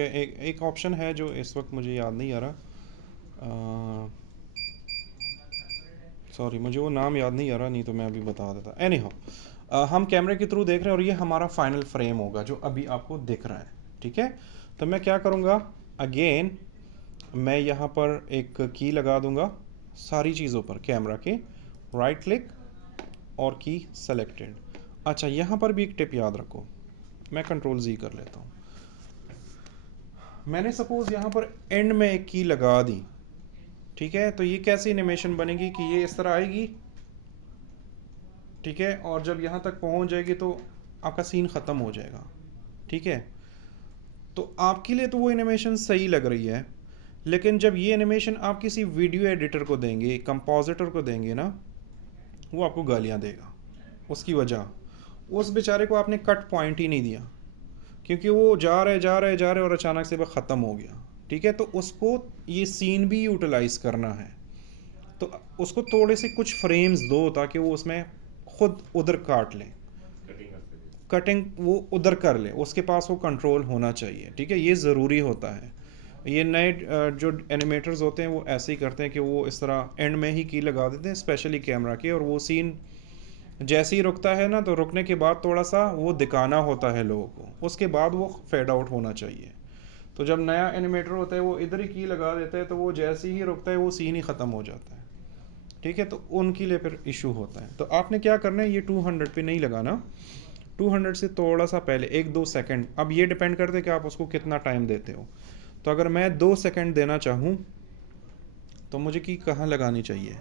एक ऑप्शन है जो इस वक्त मुझे याद नहीं आ रहा, सॉरी मुझे वो नाम याद नहीं आ रहा, नहीं तो मैं अभी बता देता। एनी हाउ हम कैमरे के थ्रू देख रहे हैं और ये हमारा फाइनल फ्रेम होगा जो अभी आपको दिख रहा है, ठीक है। तो मैं क्या करूँगा, अगेन मैं यहाँ पर एक की लगा दूँगा सारी चीज़ों पर, कैमरा के राइट क्लिक और की सेलेक्टेड। अच्छा, यहाँ पर भी एक टिप याद रखो, मैं कंट्रोल Z कर लेता हूँ। मैंने सपोज़ यहाँ पर एंड में एक की लगा दी, ठीक है। तो ये कैसी एनिमेशन बनेगी कि ये इस तरह आएगी, ठीक है, और जब यहाँ तक पहुँच जाएगी तो आपका सीन ख़त्म हो जाएगा, ठीक है। तो आपके लिए तो वो एनिमेशन सही लग रही है, लेकिन जब ये एनिमेशन आप किसी वीडियो एडिटर को देंगे, कंपोजिटर को देंगे ना, वो आपको गालियाँ देगा। उसकी वजह, उस बेचारे को आपने कट पॉइंट ही नहीं दिया, क्योंकि वो जा रहे और अचानक से वह ख़त्म हो गया, ठीक है। तो उसको ये सीन भी यूटिलाइज करना है, तो उसको थोड़े से कुछ फ्रेम्स दो ताकि वो उसमें खुद उधर काट लें, कटिंग वो उधर कर ले, उसके पास वो कंट्रोल होना चाहिए, ठीक है। ये ज़रूरी होता है। ये नए जो एनिमेटर्स होते हैं वो ऐसे ही करते हैं कि वो इस तरह एंड में ही की लगा देते हैं स्पेशली कैमरा के, और वो सीन जैसे ही रुकता है ना, तो रुकने के बाद थोड़ा सा वो दिखाना होता है लोगों को, उसके बाद वो फेड आउट होना चाहिए। तो जब नया एनिमेटर होता है वो इधर ही की लगा देता है, तो वो जैसे ही रुकता है वो सीन ही ख़त्म हो जाता है, ठीक है। तो उनके लिए फिर इशू होता है। तो आपने क्या करना है, ये 200 पे नहीं लगाना, 200 से थोड़ा सा पहले 1-2 सेकंड। अब ये डिपेंड करते है कि आप उसको कितना टाइम देते हो। तो अगर मैं 2 सेकंड देना चाहूँ तो मुझे की कहाँ लगानी चाहिए,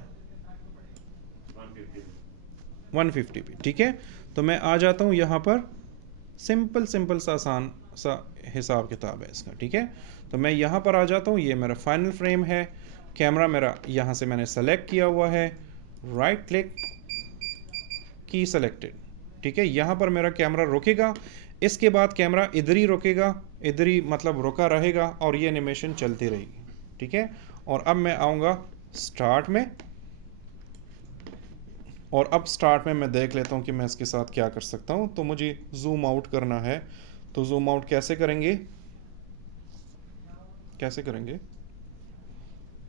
150 पे, ठीक है। तो मैं आ जाता हूँ यहाँ पर, सिंपल सा आसान सा हिसाब किताब है इसका, ठीक है। तो मैं यहाँ पर आ जाता हूँ, ये मेरा फाइनल फ्रेम है, कैमरा मेरा यहाँ से मैंने सेलेक्ट किया हुआ है, राइट क्लिक, की सेलेक्टेड, ठीक है। यहाँ पर मेरा कैमरा रुकेगा, इसके बाद कैमरा इधर ही रुकेगा, इधर ही मतलब रुका रहेगा और ये एनिमेशन चलती रहेगी, ठीक है। और अब मैं आऊँगा स्टार्ट में, और अब स्टार्ट में मैं देख लेता हूँ कि मैं इसके साथ क्या कर सकता हूँ। तो मुझे जूम आउट करना है, तो जूम आउट कैसे करेंगे,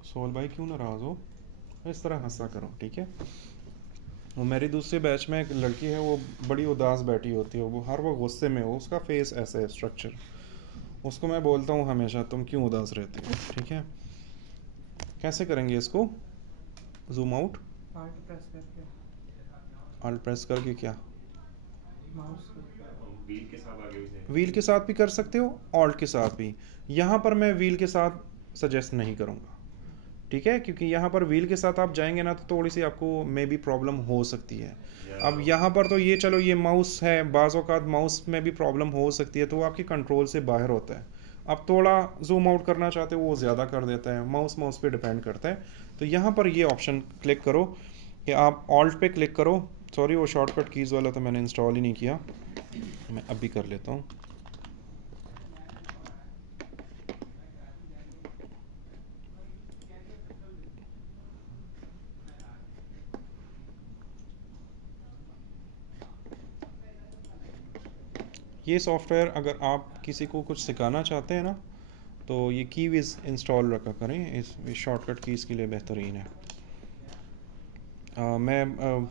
सोहल भाई क्यों नाराज़ हो, इस तरह हंसा करो, ठीक है। वो मेरी दूसरे बैच में एक लड़की है, वो बड़ी उदास बैठी होती है, वो हर वक्त गुस्से में हो, उसका फेस ऐसा है स्ट्रक्चर, उसको मैं बोलता हूँ हमेशा तुम क्यों उदास रहती हो, ठीक है। कैसे करेंगे इसको जूम आउट, ऑल्ट प्रेस करके क्या, व्हील के साथ भी कर सकते हो, ऑल्ट के साथ भी। यहाँ पर मैं व्हील के साथ सजेस्ट नहीं करूँगा, ठीक है, क्योंकि यहाँ पर व्हील के साथ आप जाएंगे ना तो थोड़ी सी आपको मे बी प्रॉब्लम हो सकती है। अब यहाँ पर तो ये चलो ये माउस है, बाज़ औक़ात माउस में भी प्रॉब्लम हो सकती है, तो वो आपके कंट्रोल से बाहर होता है। अब थोड़ा जूम आउट करना चाहते हो वो ज़्यादा कर देता है, माउस पे डिपेंड करता है। तो यहाँ पर ये ऑप्शन क्लिक करो कि आप ऑल्ट पे क्लिक करो, सॉरी वो शॉर्टकट कीज़ वाला तो मैंने इंस्टॉल ही नहीं किया, मैं अभी कर लेता हूँ। ये सॉफ्टवेयर अगर आप किसी को कुछ सिखाना चाहते हैं ना, तो ये कीविज़ इंस्टॉल रखा करें, इस शॉर्टकट कीज़ के लिए बेहतरीन है। मैं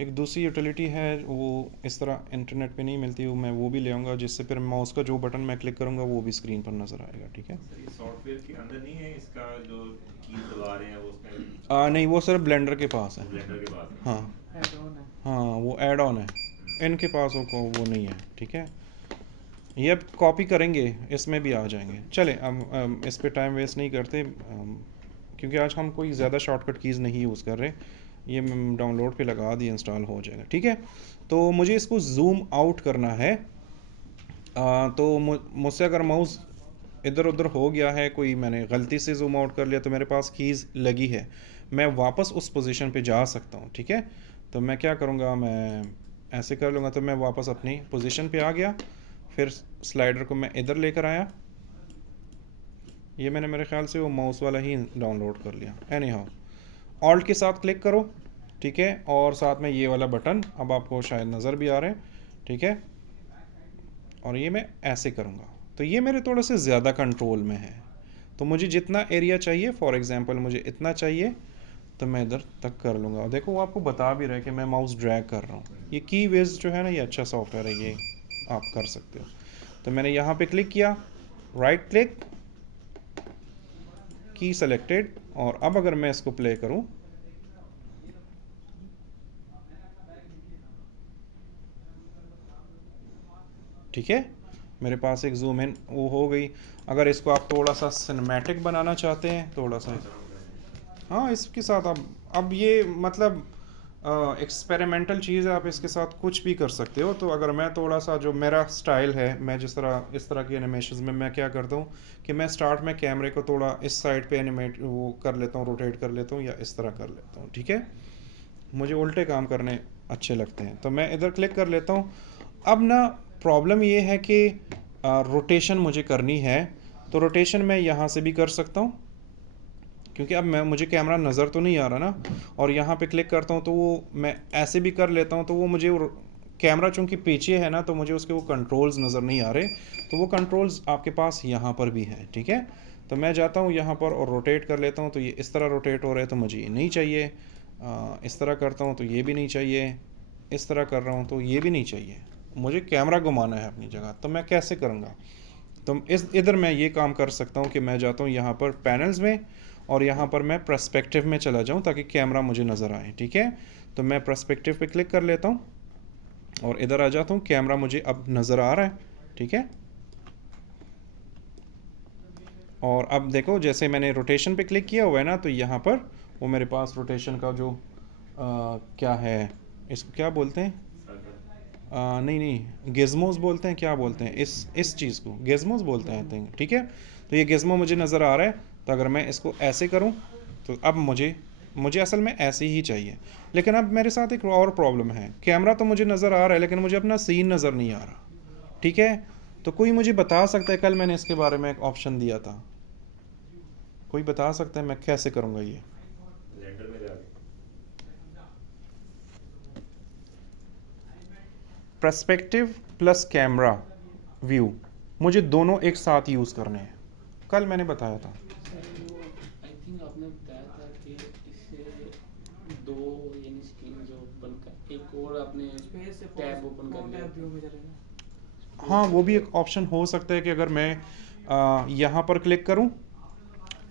एक दूसरी यूटिलिटी है, वो इस तरह इंटरनेट पे नहीं मिलती, मैं वो भी ले आऊँगा, जिससे फिर माउस का जो बटन मैं क्लिक करूँगा वो भी स्क्रीन पर नज़र आएगा, ठीक है। ये सॉफ्टवेयर के अंदर नहीं है इसका, जो की दबा रहे हैं वो उसमें नहीं, वो सिर्फ ब्लेंडर के पास है, ब्लेंडर के पास है। हाँ हाँ वो ऐड ऑन है, इनके पास वो नहीं है, ठीक है। ये अब कॉपी करेंगे, इसमें भी आ जाएंगे। चले अब इस पे टाइम वेस्ट नहीं करते, क्योंकि आज हम कोई ज़्यादा शॉर्टकट कीज़ नहीं यूज़ कर रहे, ये डाउनलोड पे लगा दी, इंस्टॉल हो जाएगा, ठीक है। तो मुझे इसको जूम आउट करना है, तो मुझसे अगर माउस इधर उधर हो गया है, कोई मैंने गलती से जूम आउट कर लिया, तो मेरे पास कीज़ लगी है, मैं वापस उस पोजीशन पे जा सकता हूँ, ठीक है। तो मैं क्या करूँगा, मैं ऐसे कर लूँगा, तो मैं वापस अपनी पोजीशन पे आ गया, फिर स्लाइडर को मैं इधर लेकर आया, ये मैंने मेरे ख्याल से वो माउस वाला ही डाउनलोड कर लिया, एनी हाउ। ऑल्ट के साथ क्लिक करो, ठीक है, और साथ में ये वाला बटन अब आपको शायद नज़र भी आ रहे हैं, ठीक है, और ये मैं ऐसे करूँगा तो ये मेरे थोड़ा से ज़्यादा कंट्रोल में है। तो मुझे जितना एरिया चाहिए, फॉर एग्जांपल मुझे इतना चाहिए, तो मैं इधर तक कर लूँगा। और देखो वो आपको बता भी रहा है कि मैं माउस ड्रैग कर रहा हूँ। ये की वेज जो है ना, ये अच्छा सॉफ्टवेयर है, ये आप कर सकते हो। तो मैंने यहाँ पे क्लिक किया, राइट क्लिक, की सेलेक्टेड, और अब अगर मैं इसको प्ले करूँ, ठीक है, मेरे पास एक जूम इन वो हो गई। अगर इसको आप थोड़ा सा सिनेमैटिक बनाना चाहते हैं, थोड़ा सा, हाँ, इसके साथ अब ये मतलब एक्सपेरिमेंटल चीज़ है, आप इसके साथ कुछ भी कर सकते हो। तो अगर मैं थोड़ा सा, जो मेरा स्टाइल है, मैं जिस तरह इस तरह की एनिमेशन में मैं क्या करता हूँ कि मैं स्टार्ट में कैमरे को थोड़ा इस साइड पे एनिमेट वो कर लेता हूँ, रोटेट कर लेता हूँ, या इस तरह कर लेता हूँ, ठीक है। मुझे उल्टे काम करने अच्छे लगते हैं, तो मैं इधर क्लिक कर लेता हूँ। अब ना प्रॉब्लम ये है कि रोटेशन मुझे करनी है, तो रोटेशन मैं यहाँ से भी कर सकता हूँ, क्योंकि अब मुझे कैमरा नज़र तो नहीं आ रहा ना, और यहाँ पे क्लिक करता हूँ तो वो मैं ऐसे भी कर लेता हूँ, तो वो मुझे कैमरा चूँकि पीछे है ना, तो मुझे उसके वो कंट्रोल्स नज़र नहीं आ रहे। तो वो कंट्रोल्स आपके पास यहाँ पर भी है, ठीक है। तो मैं जाता हूँ यहाँ पर और रोटेट कर लेता हूँ, तो ये इस तरह रोटेट हो रहा है, तो मुझे ये नहीं चाहिए। इस तरह करता हूँ तो ये भी नहीं चाहिए, इस तरह कर रहा हूँ तो ये भी नहीं चाहिए, मुझे कैमरा घुमाना है अपनी जगह। तो मैं कैसे करूँगा? तो इधर मैं ये काम कर सकता हूँ कि मैं जाता हूँ यहाँ पर पैनल्स में, और यहाँ पर मैं पर्सपेक्टिव में चला जाऊँ ताकि कैमरा मुझे नज़र आए, ठीक है। तो मैं पर्सपेक्टिव पे क्लिक कर लेता हूँ और इधर आ जाता हूँ, कैमरा मुझे अब नज़र आ रहा है, ठीक है। और अब देखो, जैसे मैंने रोटेशन पे क्लिक किया हुआ है ना, तो यहाँ पर वो मेरे पास रोटेशन का जो क्या है, इसको क्या बोलते हैं, नहीं नहीं, गेज़मोस बोलते हैं, क्या बोलते हैं इस चीज़ को, गेज़मोस बोलते हैं आई थिंक, ठीक है। तो ये गेज़मो मुझे नज़र आ रहा है। तो अगर मैं इसको ऐसे करूं, तो अब मुझे असल में ऐसे ही चाहिए। लेकिन अब मेरे साथ एक और प्रॉब्लम है, कैमरा तो मुझे नज़र आ रहा है लेकिन मुझे अपना सीन नज़र नहीं आ रहा, ठीक है। तो कोई मुझे बता सकता है, कल मैंने इसके बारे में एक ऑप्शन दिया था, कोई बता सकता है मैं कैसे करूँगा ये? ब्लेंडर में जाके पर्सपेक्टिव प्लस कैमरा व्यू, मुझे दोनों एक साथ यूज़ करने हैं, कल मैंने बताया था। आई थिंक आपने बताया था कि इससे दो यानी स्क्रीन जो ओपन कर, एक और आपने टैब ओपन कर लिया। हाँ, वो भी एक ऑप्शन हो सकता है कि अगर मैं यहाँ पर क्लिक करूँ,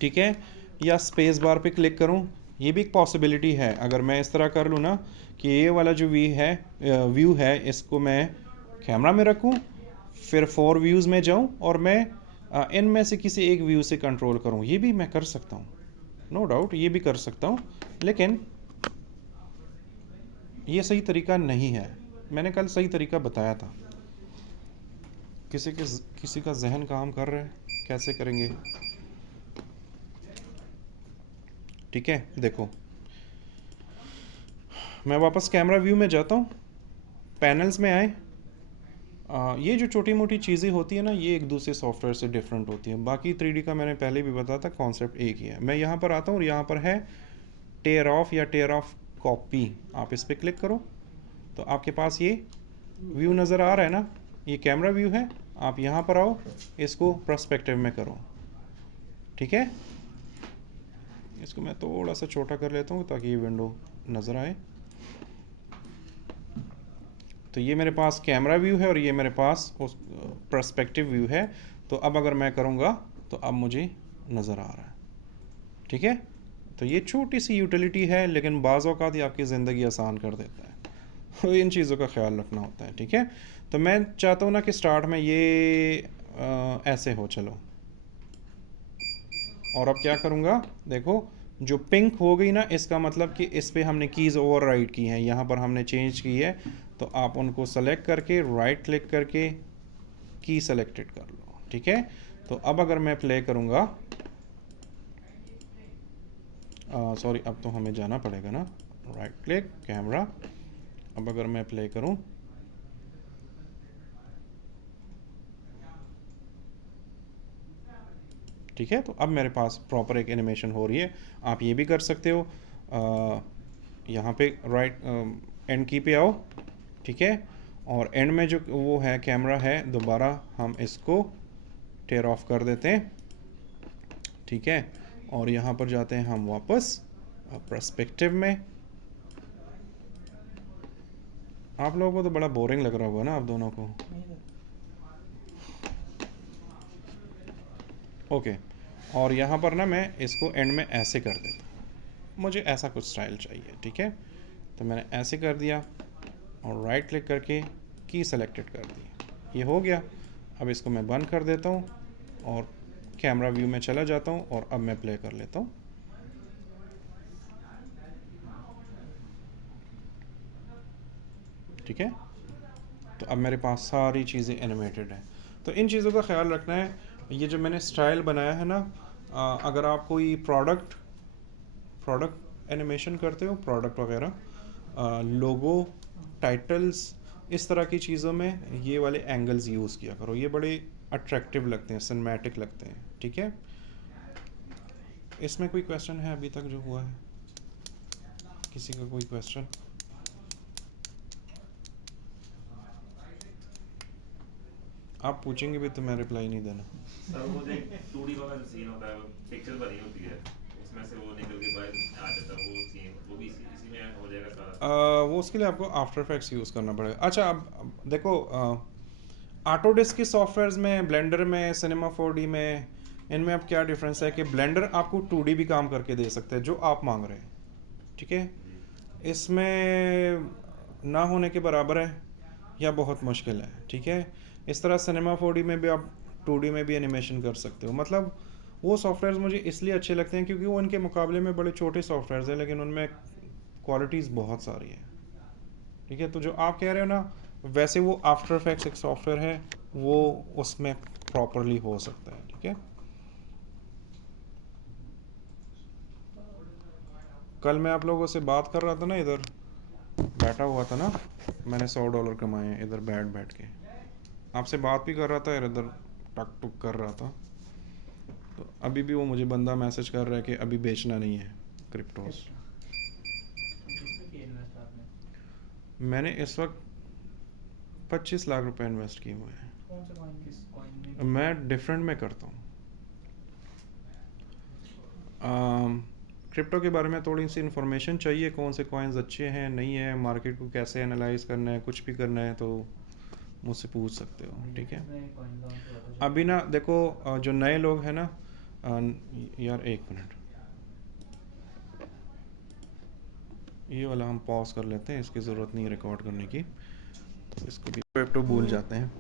ठीक है, या स्पेस बार पे क्लिक करूँ, ये भी एक पॉसिबिलिटी है। अगर मैं इस तरह कर लूँ ना कि ये वाला जो व्यू है इसको मैं कैमरा में रखूँ, फिर 4 व्यूज़ में जाऊँ और मैं इनमें से किसी एक व्यू से कंट्रोल करूँ, ये भी मैं कर सकता हूँ, नो डाउट ये भी कर सकता हूँ। लेकिन ये सही तरीका नहीं है, मैंने कल सही तरीका बताया था। किसी का जहन काम कर रहा है, कैसे करेंगे? ठीक है, देखो मैं वापस कैमरा व्यू में जाता हूँ, पैनल्स में आए। ये जो छोटी मोटी चीज़ें होती है ना, ये एक दूसरे सॉफ्टवेयर से डिफरेंट होती है। बाकी 3D का मैंने पहले भी बताया था, कॉन्सेप्ट एक ही है। मैं यहाँ पर आता हूँ और यहाँ पर है टेयर ऑफ या टेयर ऑफ कॉपी, आप इस पर क्लिक करो तो आपके पास ये व्यू नज़र आ रहा है ना, ये कैमरा व्यू है। आप यहाँ पर आओ, इसको पर्सपेक्टिव में करो, ठीक है। इसको मैं थोड़ा सा छोटा कर लेता हूँ ताकि ये विंडो नज़र आए। तो ये मेरे पास कैमरा व्यू है और ये मेरे पास उस पर्सपेक्टिव व्यू है। तो अब अगर मैं करूँगा तो अब मुझे नज़र आ रहा है, ठीक है। तो ये छोटी सी यूटिलिटी है, लेकिन बाज़ औक़ात ये आपकी ज़िंदगी आसान कर देता है। तो इन चीज़ों का ख्याल रखना होता है, ठीक है। तो मैं चाहता हूँ ना कि स्टार्ट में ये ऐसे हो, चलो। और अब क्या करूँगा, देखो जो पिंक हो गई ना, इसका मतलब कि इस पे हमने कीज़ ओवरराइड की हैं, यहाँ पर हमने चेंज की है। तो आप उनको सेलेक्ट करके राइट क्लिक करके की सेलेक्टेड कर लो, ठीक है। तो अब अगर मैं प्ले करूँगा, सॉरी, अब तो हमें जाना पड़ेगा ना, राइट क्लिक कैमरा। अब अगर मैं प्ले करूँ, ठीक है, तो अब मेरे पास प्रॉपर एक एनिमेशन हो रही है। आप ये भी कर सकते हो। यहाँ पे राइट एंड की पे आओ, ठीक है, और एंड में जो वो है कैमरा है, दोबारा हम इसको टेयर ऑफ कर देते हैं, ठीक है, और यहाँ पर जाते हैं हम वापस पर्सपेक्टिव में। आप लोगों को तो बड़ा बोरिंग लग रहा होगा ना आप दोनों को। ओके, और यहाँ पर ना मैं इसको एंड में ऐसे कर देता हूँ, मुझे ऐसा कुछ स्टाइल चाहिए, ठीक है, तो मैंने ऐसे कर दिया और राइट क्लिक करके की सेलेक्टेड कर दी, ये हो गया। अब इसको मैं बंद कर देता हूँ और कैमरा व्यू में चला जाता हूँ और अब मैं प्ले कर लेता हूँ। ठीक है, तो अब मेरे पास सारी चीज़ें एनिमेटेड हैं। तो इन चीज़ों का ख्याल रखना है। ये जो मैंने स्टाइल बनाया है ना, अगर आप कोई प्रोडक्ट एनिमेशन करते हो, प्रोडक्ट वगैरह, लोगो, टाइटल्स, इस तरह की चीज़ों में ये वाले एंगल्स यूज़ किया करो, ये बड़े अट्रैक्टिव लगते हैं, सिनेमैटिक लगते हैं, ठीक है। इसमें कोई क्वेश्चन है अभी तक जो हुआ है? किसी का कोई क्वेश्चन? आप पूछेंगे भी तो मैं रिप्लाई नहीं देना। सर वो जो 2D वाला जो सीन होता है, वो पिक्चर बनी होती है, उसमें से वो निकल के बाहर आ जाता है, वो सीन वो भी इसी में हो जाएगा सारा। वो उसके लिए आपको आफ्टर इफेक्ट्स यूज़ करना पड़ेगा। अच्छा, अब देखो, ऑटोडेस्क के सॉफ्टवेयर्स में, ब्लेंडर में, सिनेमा 4D में, इनमें अब क्या डिफरेंस है कि ब्लेंडर आपको 2D भी काम करके दे सकते हैं जो आप मांग रहे हैं, ठीक है। इसमें ना होने के बराबर है या बहुत मुश्किल है, ठीक है। इस तरह सिनेमा 4D में भी आप 2D में भी एनिमेशन कर सकते हो। मतलब वो सॉफ्टवेयर्स मुझे इसलिए अच्छे लगते हैं क्योंकि वो उनके मुकाबले में बड़े छोटे सॉफ्टवेयर्स हैं, लेकिन उनमें क्वालिटीज़ बहुत सारी हैं, ठीक है। तो जो आप कह रहे हो ना, वैसे वो आफ्टर इफेक्ट्स एक सॉफ्टवेयर है, वो उसमें प्रॉपरली हो सकता है, ठीक है। कल मैं आप लोगों से बात कर रहा था ना, इधर बैठा हुआ था ना, मैंने $100 कमाए हैं इधर बैठ के, आपसे बात भी कर रहा था, इधर टक टुक कर रहा था। तो अभी भी वो मुझे बंदा मैसेज कर रहा है कि अभी बेचना नहीं है क्रिप्टोस। मैंने इस वक्त 25 लाख रुपए इन्वेस्ट किए हुए हैं। कौन से कॉइन, किस कॉइन में? मैं डिफरेंट में करता हूँ। क्रिप्टो के बारे में थोड़ी सी इन्फॉर्मेशन चाहिए, कौन से कॉइन्स अच्छे हैं, नहीं है, मार्केट को कैसे एनालाइज करना है, कुछ भी करना है तो मुझसे पूछ सकते हो, ठीक है। अभी ना देखो, जो नए लोग हैं ना, यार एक मिनट, ये वाला हम पॉज कर लेते हैं, इसकी ज़रूरत नहीं रिकॉर्ड करने की, तो इसको भी क्रिप्टो भूल जाते हैं।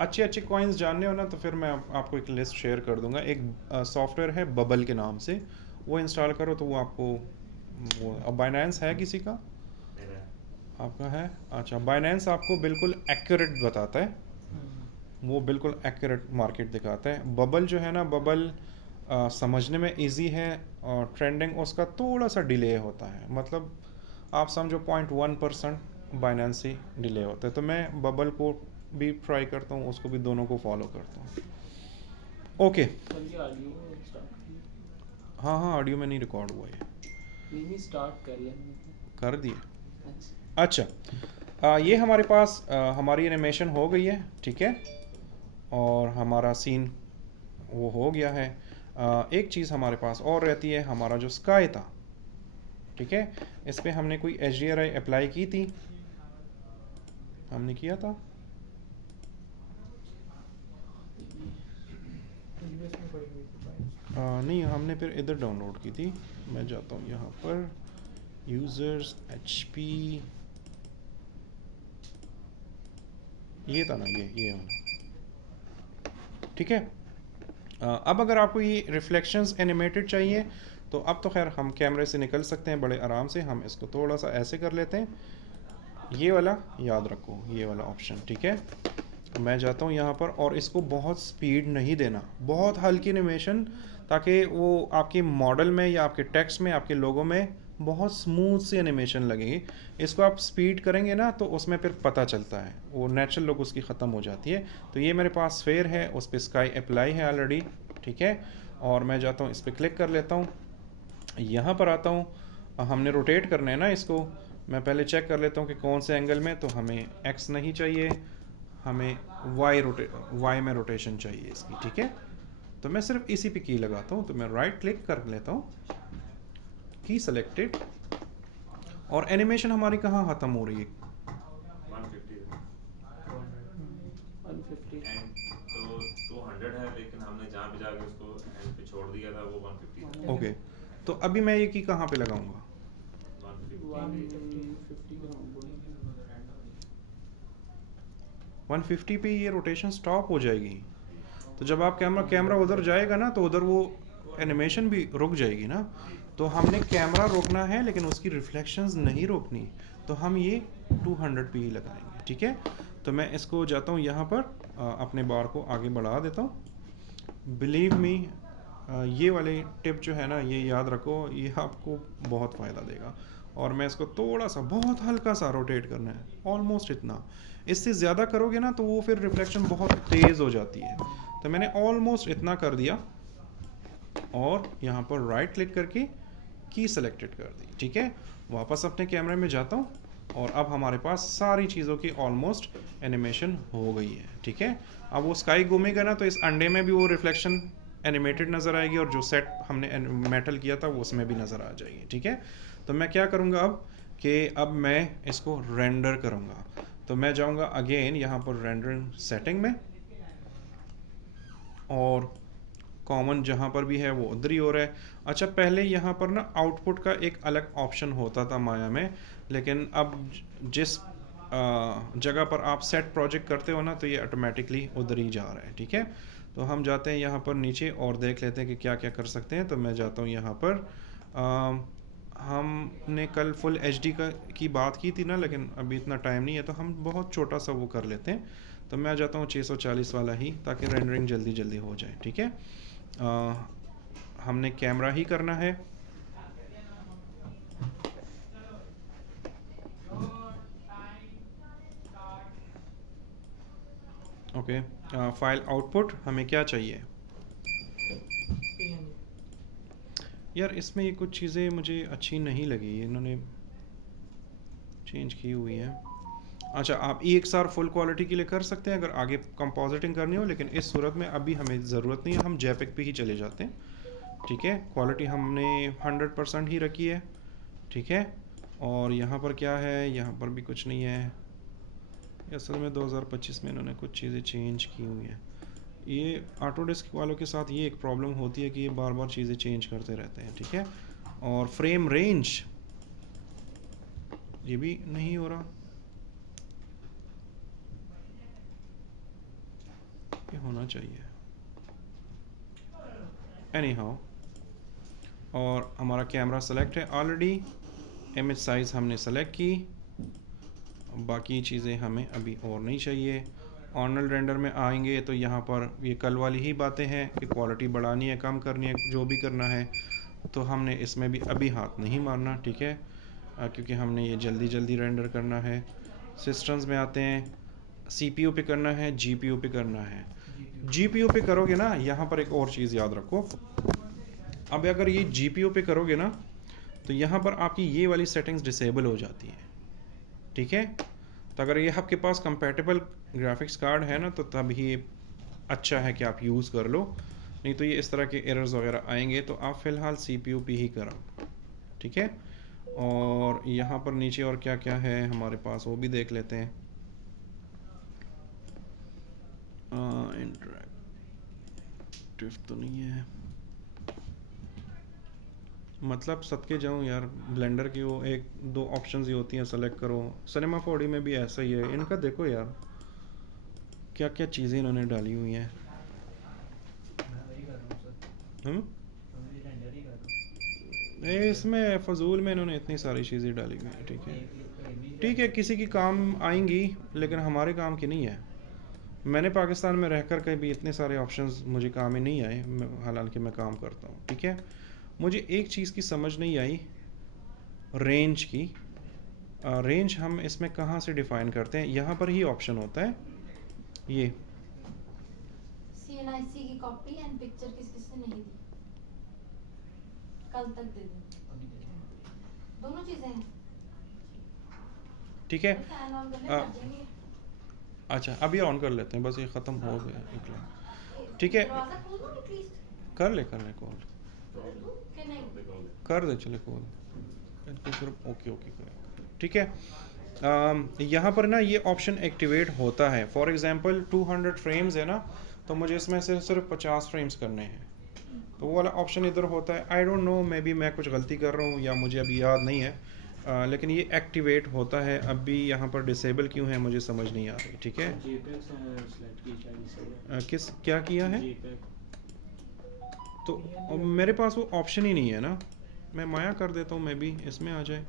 अच्छे अच्छे कॉइन्स जानने हो ना, तो फिर मैं आपको एक लिस्ट शेयर कर दूंगा। एक सॉफ्टवेयर है बबल के नाम से, वो इंस्टॉल करो तो वो आपको, वो अब बाइनेंस है किसी का? आपका है? अच्छा, बाइनेंस आपको बिल्कुल एक्यूरेट बताता है, वो बिल्कुल एक्यूरेट मार्केट दिखाता है। बबल जो है ना, बबल समझने में इजी है और ट्रेंडिंग उसका थोड़ा सा डिले होता है, मतलब आप समझो 0.1% बाइनेंस ही डिले होता है। तो मैं बबल को भी ट्राई करता हूँ, उसको भी, दोनों को फॉलो करता हूँ। ओके, हाँ हाँ, ऑडियो में नहीं रिकॉर्ड हुआ है, नहीं स्टार्ट करिए, कर दिए। अच्छा अच्छा, ये हमारे पास हमारी एनिमेशन हो गई है, ठीक है, और हमारा सीन वो हो गया है। एक चीज़ हमारे पास और रहती है, हमारा जो स्काई था, ठीक है, इस पर हमने कोई HDRI अप्लाई की थी, हमने किया था। यूएस में पड़ी हुई थी फाइल। नहीं, हमने फिर इधर डाउनलोड की थी। मैं जाता हूँ यहाँ पर, यूज़र्स, HP, ये था ना, ये वाला, ठीक है। अब अगर आपको ये रिफ्लेक्शंस एनिमेटेड चाहिए तो अब तो खैर हम कैमरे से निकल सकते हैं बड़े आराम से। हम इसको थोड़ा सा ऐसे कर लेते हैं, ये वाला याद रखो, ये वाला ऑप्शन, ठीक है। मैं जाता हूँ यहाँ पर, और इसको बहुत स्पीड नहीं देना, बहुत हल्की एनिमेशन, ताकि वो आपके मॉडल में या आपके टेक्स्ट में, आपके लोगो में बहुत स्मूथ सी एनिमेशन लगेगी। इसको आप स्पीड करेंगे ना तो उसमें फिर पता चलता है, वो नेचुरल लुक उसकी ख़त्म हो जाती है। तो ये मेरे पास स्फेयर है, उस पर स्काई अप्लाई है ऑलरेडी, ठीक है, और मैं जाता हूँ इस पर क्लिक कर लेता हूँ। यहाँ पर आता हूँ, हमने रोटेट करना है ना इसको। मैं पहले चेक कर लेता हूँ कि कौन से एंगल में, तो हमें एक्स नहीं चाहिए, हमें वाई में रोटेशन चाहिए इसकी, ठीक है। तो मैं सिर्फ इसी पे की लगाता हूँ, तो मैं राइट क्लिक कर लेता हूँ, की सेलेक्टेड, और एनिमेशन हमारी कहाँ ख़त्म हो रही है? 150 150 एंड तो 200 है, लेकिन हमने जहाँ पे जाके उसको एंड पे छोड़ दिया था वो 150 था। ओके, तो अभी मैं ये की कहाँ पे लगाऊंगा? 150 का हम बोलेंगे। 150 पे ये रोटेशन स्टॉप हो जाएगी। तो जब आप कैमरा उधर जाएगा ना, तो उधर वो एनिमेशन भी रुक जाएगी ना। तो हमने कैमरा रोकना है, लेकिन उसकी रिफ्लेक्शंस नहीं रोकनी। तो हम ये 200 पे ही लगाएंगे, ठीक है। तो मैं इसको जाता हूँ यहाँ पर, अपने बार को आगे बढ़ा देता हूँ। बिलीव मी, ये वाले टिप जो है ना, ये याद रखो, ये आपको बहुत फ़ायदा देगा। और मैं इसको थोड़ा सा, बहुत हल्का सा रोटेट करना है, ऑलमोस्ट इतना। इससे ज़्यादा करोगे ना तो वो फिर रिफ्लेक्शन बहुत तेज़ हो जाती है। तो मैंने ऑलमोस्ट इतना कर दिया, और यहाँ पर राइट क्लिक करके की सेलेक्टेड कर दी, ठीक है। वापस अपने कैमरे में जाता हूँ, और अब हमारे पास सारी चीज़ों की ऑलमोस्ट एनिमेशन हो गई है, ठीक है। अब वो स्काई घूमेगा ना, तो इस अंडे में भी वो रिफ्लेक्शन एनिमेटेड नज़र आएगी, और जो सेट हमने मेटल किया था वो उसमें भी नज़र आ जाएगी, ठीक है। तो मैं क्या करूँगा अब, कि अब मैं इसको रेंडर करूँगा। तो मैं जाऊँगा अगेन यहाँ पर रेंडरिंग सेटिंग में, और कॉमन जहाँ पर भी है वो उधर ही हो रहा है। अच्छा, पहले यहाँ पर ना आउटपुट का एक अलग ऑप्शन होता था माया में, लेकिन अब जिस जगह पर आप सेट प्रोजेक्ट करते हो ना, तो ये ऑटोमेटिकली उधर ही जा रहा है, ठीक है। तो हम जाते हैं यहाँ पर नीचे और देख लेते हैं कि क्या क्या कर सकते हैं। तो मैं जाता हूँ यहाँ पर, हमने कल फुल एचडी की बात की थी ना, लेकिन अभी इतना टाइम नहीं है, तो हम बहुत छोटा सा वो कर लेते हैं। तो मैं जाता हूँ 640 वाला ही, ताकि रेंडरिंग जल्दी जल्दी हो जाए, ठीक है। हमने कैमरा ही करना है। ओके, फाइल आउटपुट हमें क्या चाहिए यार? इसमें ये कुछ चीज़ें मुझे अच्छी नहीं लगी, इन्होंने चेंज की हुई है। अच्छा, आप EXR फुल क्वालिटी के लिए कर सकते हैं अगर आगे कंपोजिटिंग करनी हो, लेकिन इस सूरत में अभी हमें ज़रूरत नहीं है, हम JPEG पे ही चले जाते हैं, ठीक है। क्वालिटी हमने 100% ही रखी है, ठीक है। और यहाँ पर क्या है, यहाँ पर भी कुछ नहीं है। असल में 2025 में इन्होंने कुछ चीज़ें चेंज की हुई हैं। ये ऑटोडेस्क वालों के साथ ये एक प्रॉब्लम होती है कि ये बार बार चीज़ें चेंज करते रहते हैं, ठीक है। और फ्रेम रेंज ये भी नहीं हो रहा, ये होना चाहिए। एनी हाउ, और हमारा कैमरा सेलेक्ट है ऑलरेडी, इमेज साइज़ हमने सेलेक्ट की, बाकी चीज़ें हमें अभी और नहीं चाहिए। ऑनल रेंडर में आएंगे तो यहाँ पर ये कल वाली ही बातें हैं कि क्वालिटी बढ़ानी है, कम करनी है, जो भी करना है, तो हमने इसमें भी अभी हाथ नहीं मारना, ठीक है, क्योंकि हमने ये जल्दी जल्दी रेंडर करना है। सिस्टम्स में आते हैं, CPU पे करना है, GPU पे करना है। GPU पे करोगे ना, यहाँ पर एक और चीज़ याद रखो, अब अगर ये GPU पे करोगे ना, तो यहाँ पर आपकी ये वाली सेटिंग्स डिसेबल हो जाती है, ठीक है। तो अगर ये आपके पास कंपैटिबल ग्राफिक्स कार्ड है ना, तो तब ही अच्छा है कि आप यूज़ कर लो, नहीं तो ये इस तरह के एरर्स वगैरह आएंगे। तो आप फ़िलहाल CPU पे ही करो, ठीक है। और यहाँ पर नीचे और क्या क्या है हमारे पास वो भी देख लेते हैं। इंटरेक्टिव तो नहीं है, मतलब सदके जाऊँ यार, ब्लेंडर की वो एक दो ऑप्शंस ही होती हैं, सेलेक्ट करो। सिनेमा 4D में भी ऐसा ही है, इनका देखो यार क्या क्या चीज़ें इन्होंने डाली हुई हैं। इसमें फजूल में इन्होंने इतनी सारी चीज़ें डाली हुई हैं, ठीक है। ठीक है, किसी की काम आएंगी, लेकिन हमारे काम की नहीं है। मैंने पाकिस्तान में रहकर कभी इतने सारे ऑप्शंस मुझे काम ही नहीं आए, हालांकि मैं काम करता हूँ, ठीक है। मुझे एक चीज़ की समझ नहीं आई, रेंज की। रेंज हम इसमें कहाँ से डिफ़ाइन करते हैं? यहाँ पर ही ऑप्शन होता है ये, CNIC की कॉपी एंड पिक्चर किस किसने नहीं दी? कल तक दे दें, दोनों चीजें हैं। ठीक है। फैन ऑन कर ले, आ, कर देंगे। अच्छा अभी ऑन कर लेते हैं, बस ये ख़त्म हो गया एक लाइन। ठीक है, दरवाजा खोल दो एटलीस्ट। कर ले कॉल, कर दूं कि नहीं? कर दे चले कॉल, इनको सिर्फ ओके ओके करें। ठीक है, यहाँ पर ना ये ऑप्शन एक्टिवेट होता है। फॉर एग्जांपल 200 फ्रेम्स है ना, तो मुझे इसमें से सिर्फ 50 फ्रेम्स करने हैं, तो वो वाला ऑप्शन इधर होता है। I don't know, may be मैं कुछ गलती कर रहा हूँ या मुझे अभी याद नहीं है, लेकिन ये एक्टिवेट होता है। अभी यहाँ पर डिसेबल क्यों है मुझे समझ नहीं आ रही। ठीक है, किस क्या किया है, तो मेरे पास वो ऑप्शन ही नहीं है ना। मैं माया कर देता हूँ, मे बी इसमें आ जाए,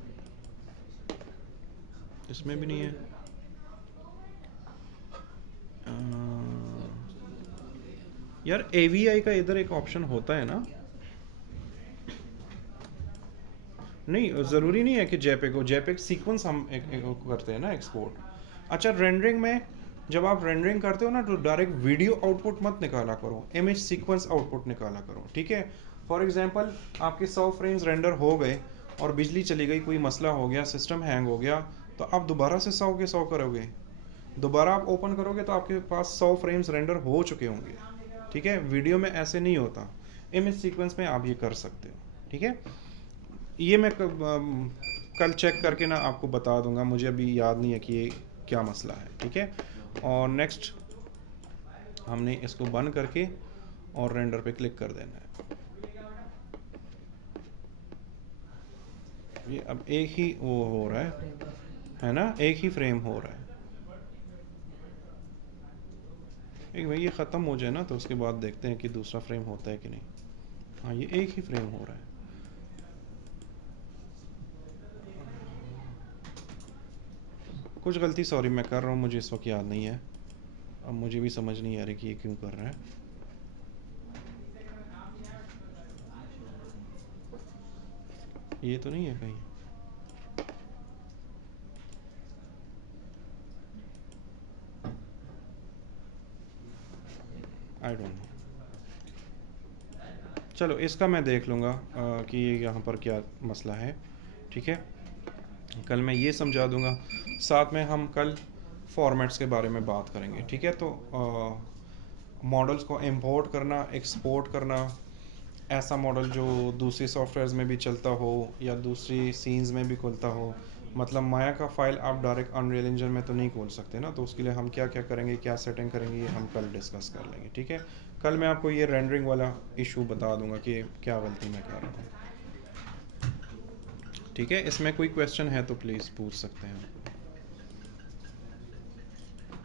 इसमें भी नहीं है। यार AVI का इधर एक ऑप्शन होता है ना, नहीं ज़रूरी नहीं है कि जेपेग सीक्वेंस हम एक करते हैं ना एक्सपोर्ट। अच्छा रेंडरिंग में जब आप रेंडरिंग करते हो ना, तो डायरेक्ट वीडियो आउटपुट मत निकाला करो, इमेज सीक्वेंस आउटपुट निकाला करो। ठीक है, फॉर एग्जांपल आपके 100 फ्रेम्स रेंडर हो गए और बिजली चली गई, कोई मसला हो गया, सिस्टम हैंग हो गया, तो आप दोबारा से 100 के 100 करोगे, दोबारा आप ओपन करोगे तो आपके पास 100 फ्रेम्स रेंडर हो चुके होंगे। ठीक है, वीडियो में ऐसे नहीं होता, इमेज सीक्वेंस में आप ये कर सकते हो। ठीक है, ये मैं कल चेक करके ना आपको बता दूंगा, मुझे अभी याद नहीं है कि ये क्या मसला है। ठीक है, और नेक्स्ट हमने इसको बंद करके और रेंडर पे क्लिक कर देना है। ये अब एक ही वो हो रहा है ना, एक ही फ्रेम हो रहा है। एक भाई ये ख़त्म हो जाए ना, तो उसके बाद देखते हैं कि दूसरा फ्रेम होता है कि नहीं। हाँ, ये एक ही फ्रेम हो रहा है। कुछ गलती सॉरी मैं कर रहा हूँ, मुझे इस वक्त याद नहीं है, अब मुझे भी समझ नहीं आ रही कि ये क्यों कर रहा है। ये तो नहीं है कहीं, आई डोंट नो। चलो इसका मैं देख लूँगा कि यहाँ पर क्या मसला है। ठीक है, कल मैं ये समझा दूँगा, साथ में हम कल फॉर्मेट्स के बारे में बात करेंगे। ठीक है, तो मॉडल्स को इंपोर्ट करना, एक्सपोर्ट करना, ऐसा मॉडल जो दूसरी सॉफ्टवेयर्स में भी चलता हो या दूसरी सीन्स में भी खुलता हो। मतलब माया का फ़ाइल आप डायरेक्ट अनरियल इंजन में तो नहीं खोल सकते ना, तो उसके लिए हम क्या क्या करेंगे, क्या सेटिंग करेंगे, ये हम कल डिस्कस कर लेंगे। ठीक है, कल मैं आपको ये रेंडरिंग वाला इशू बता दूंगा कि क्या गलती मैं कर रहा हूँ। ठीक है, इसमें कोई क्वेश्चन है तो प्लीज़ पूछ सकते हैं।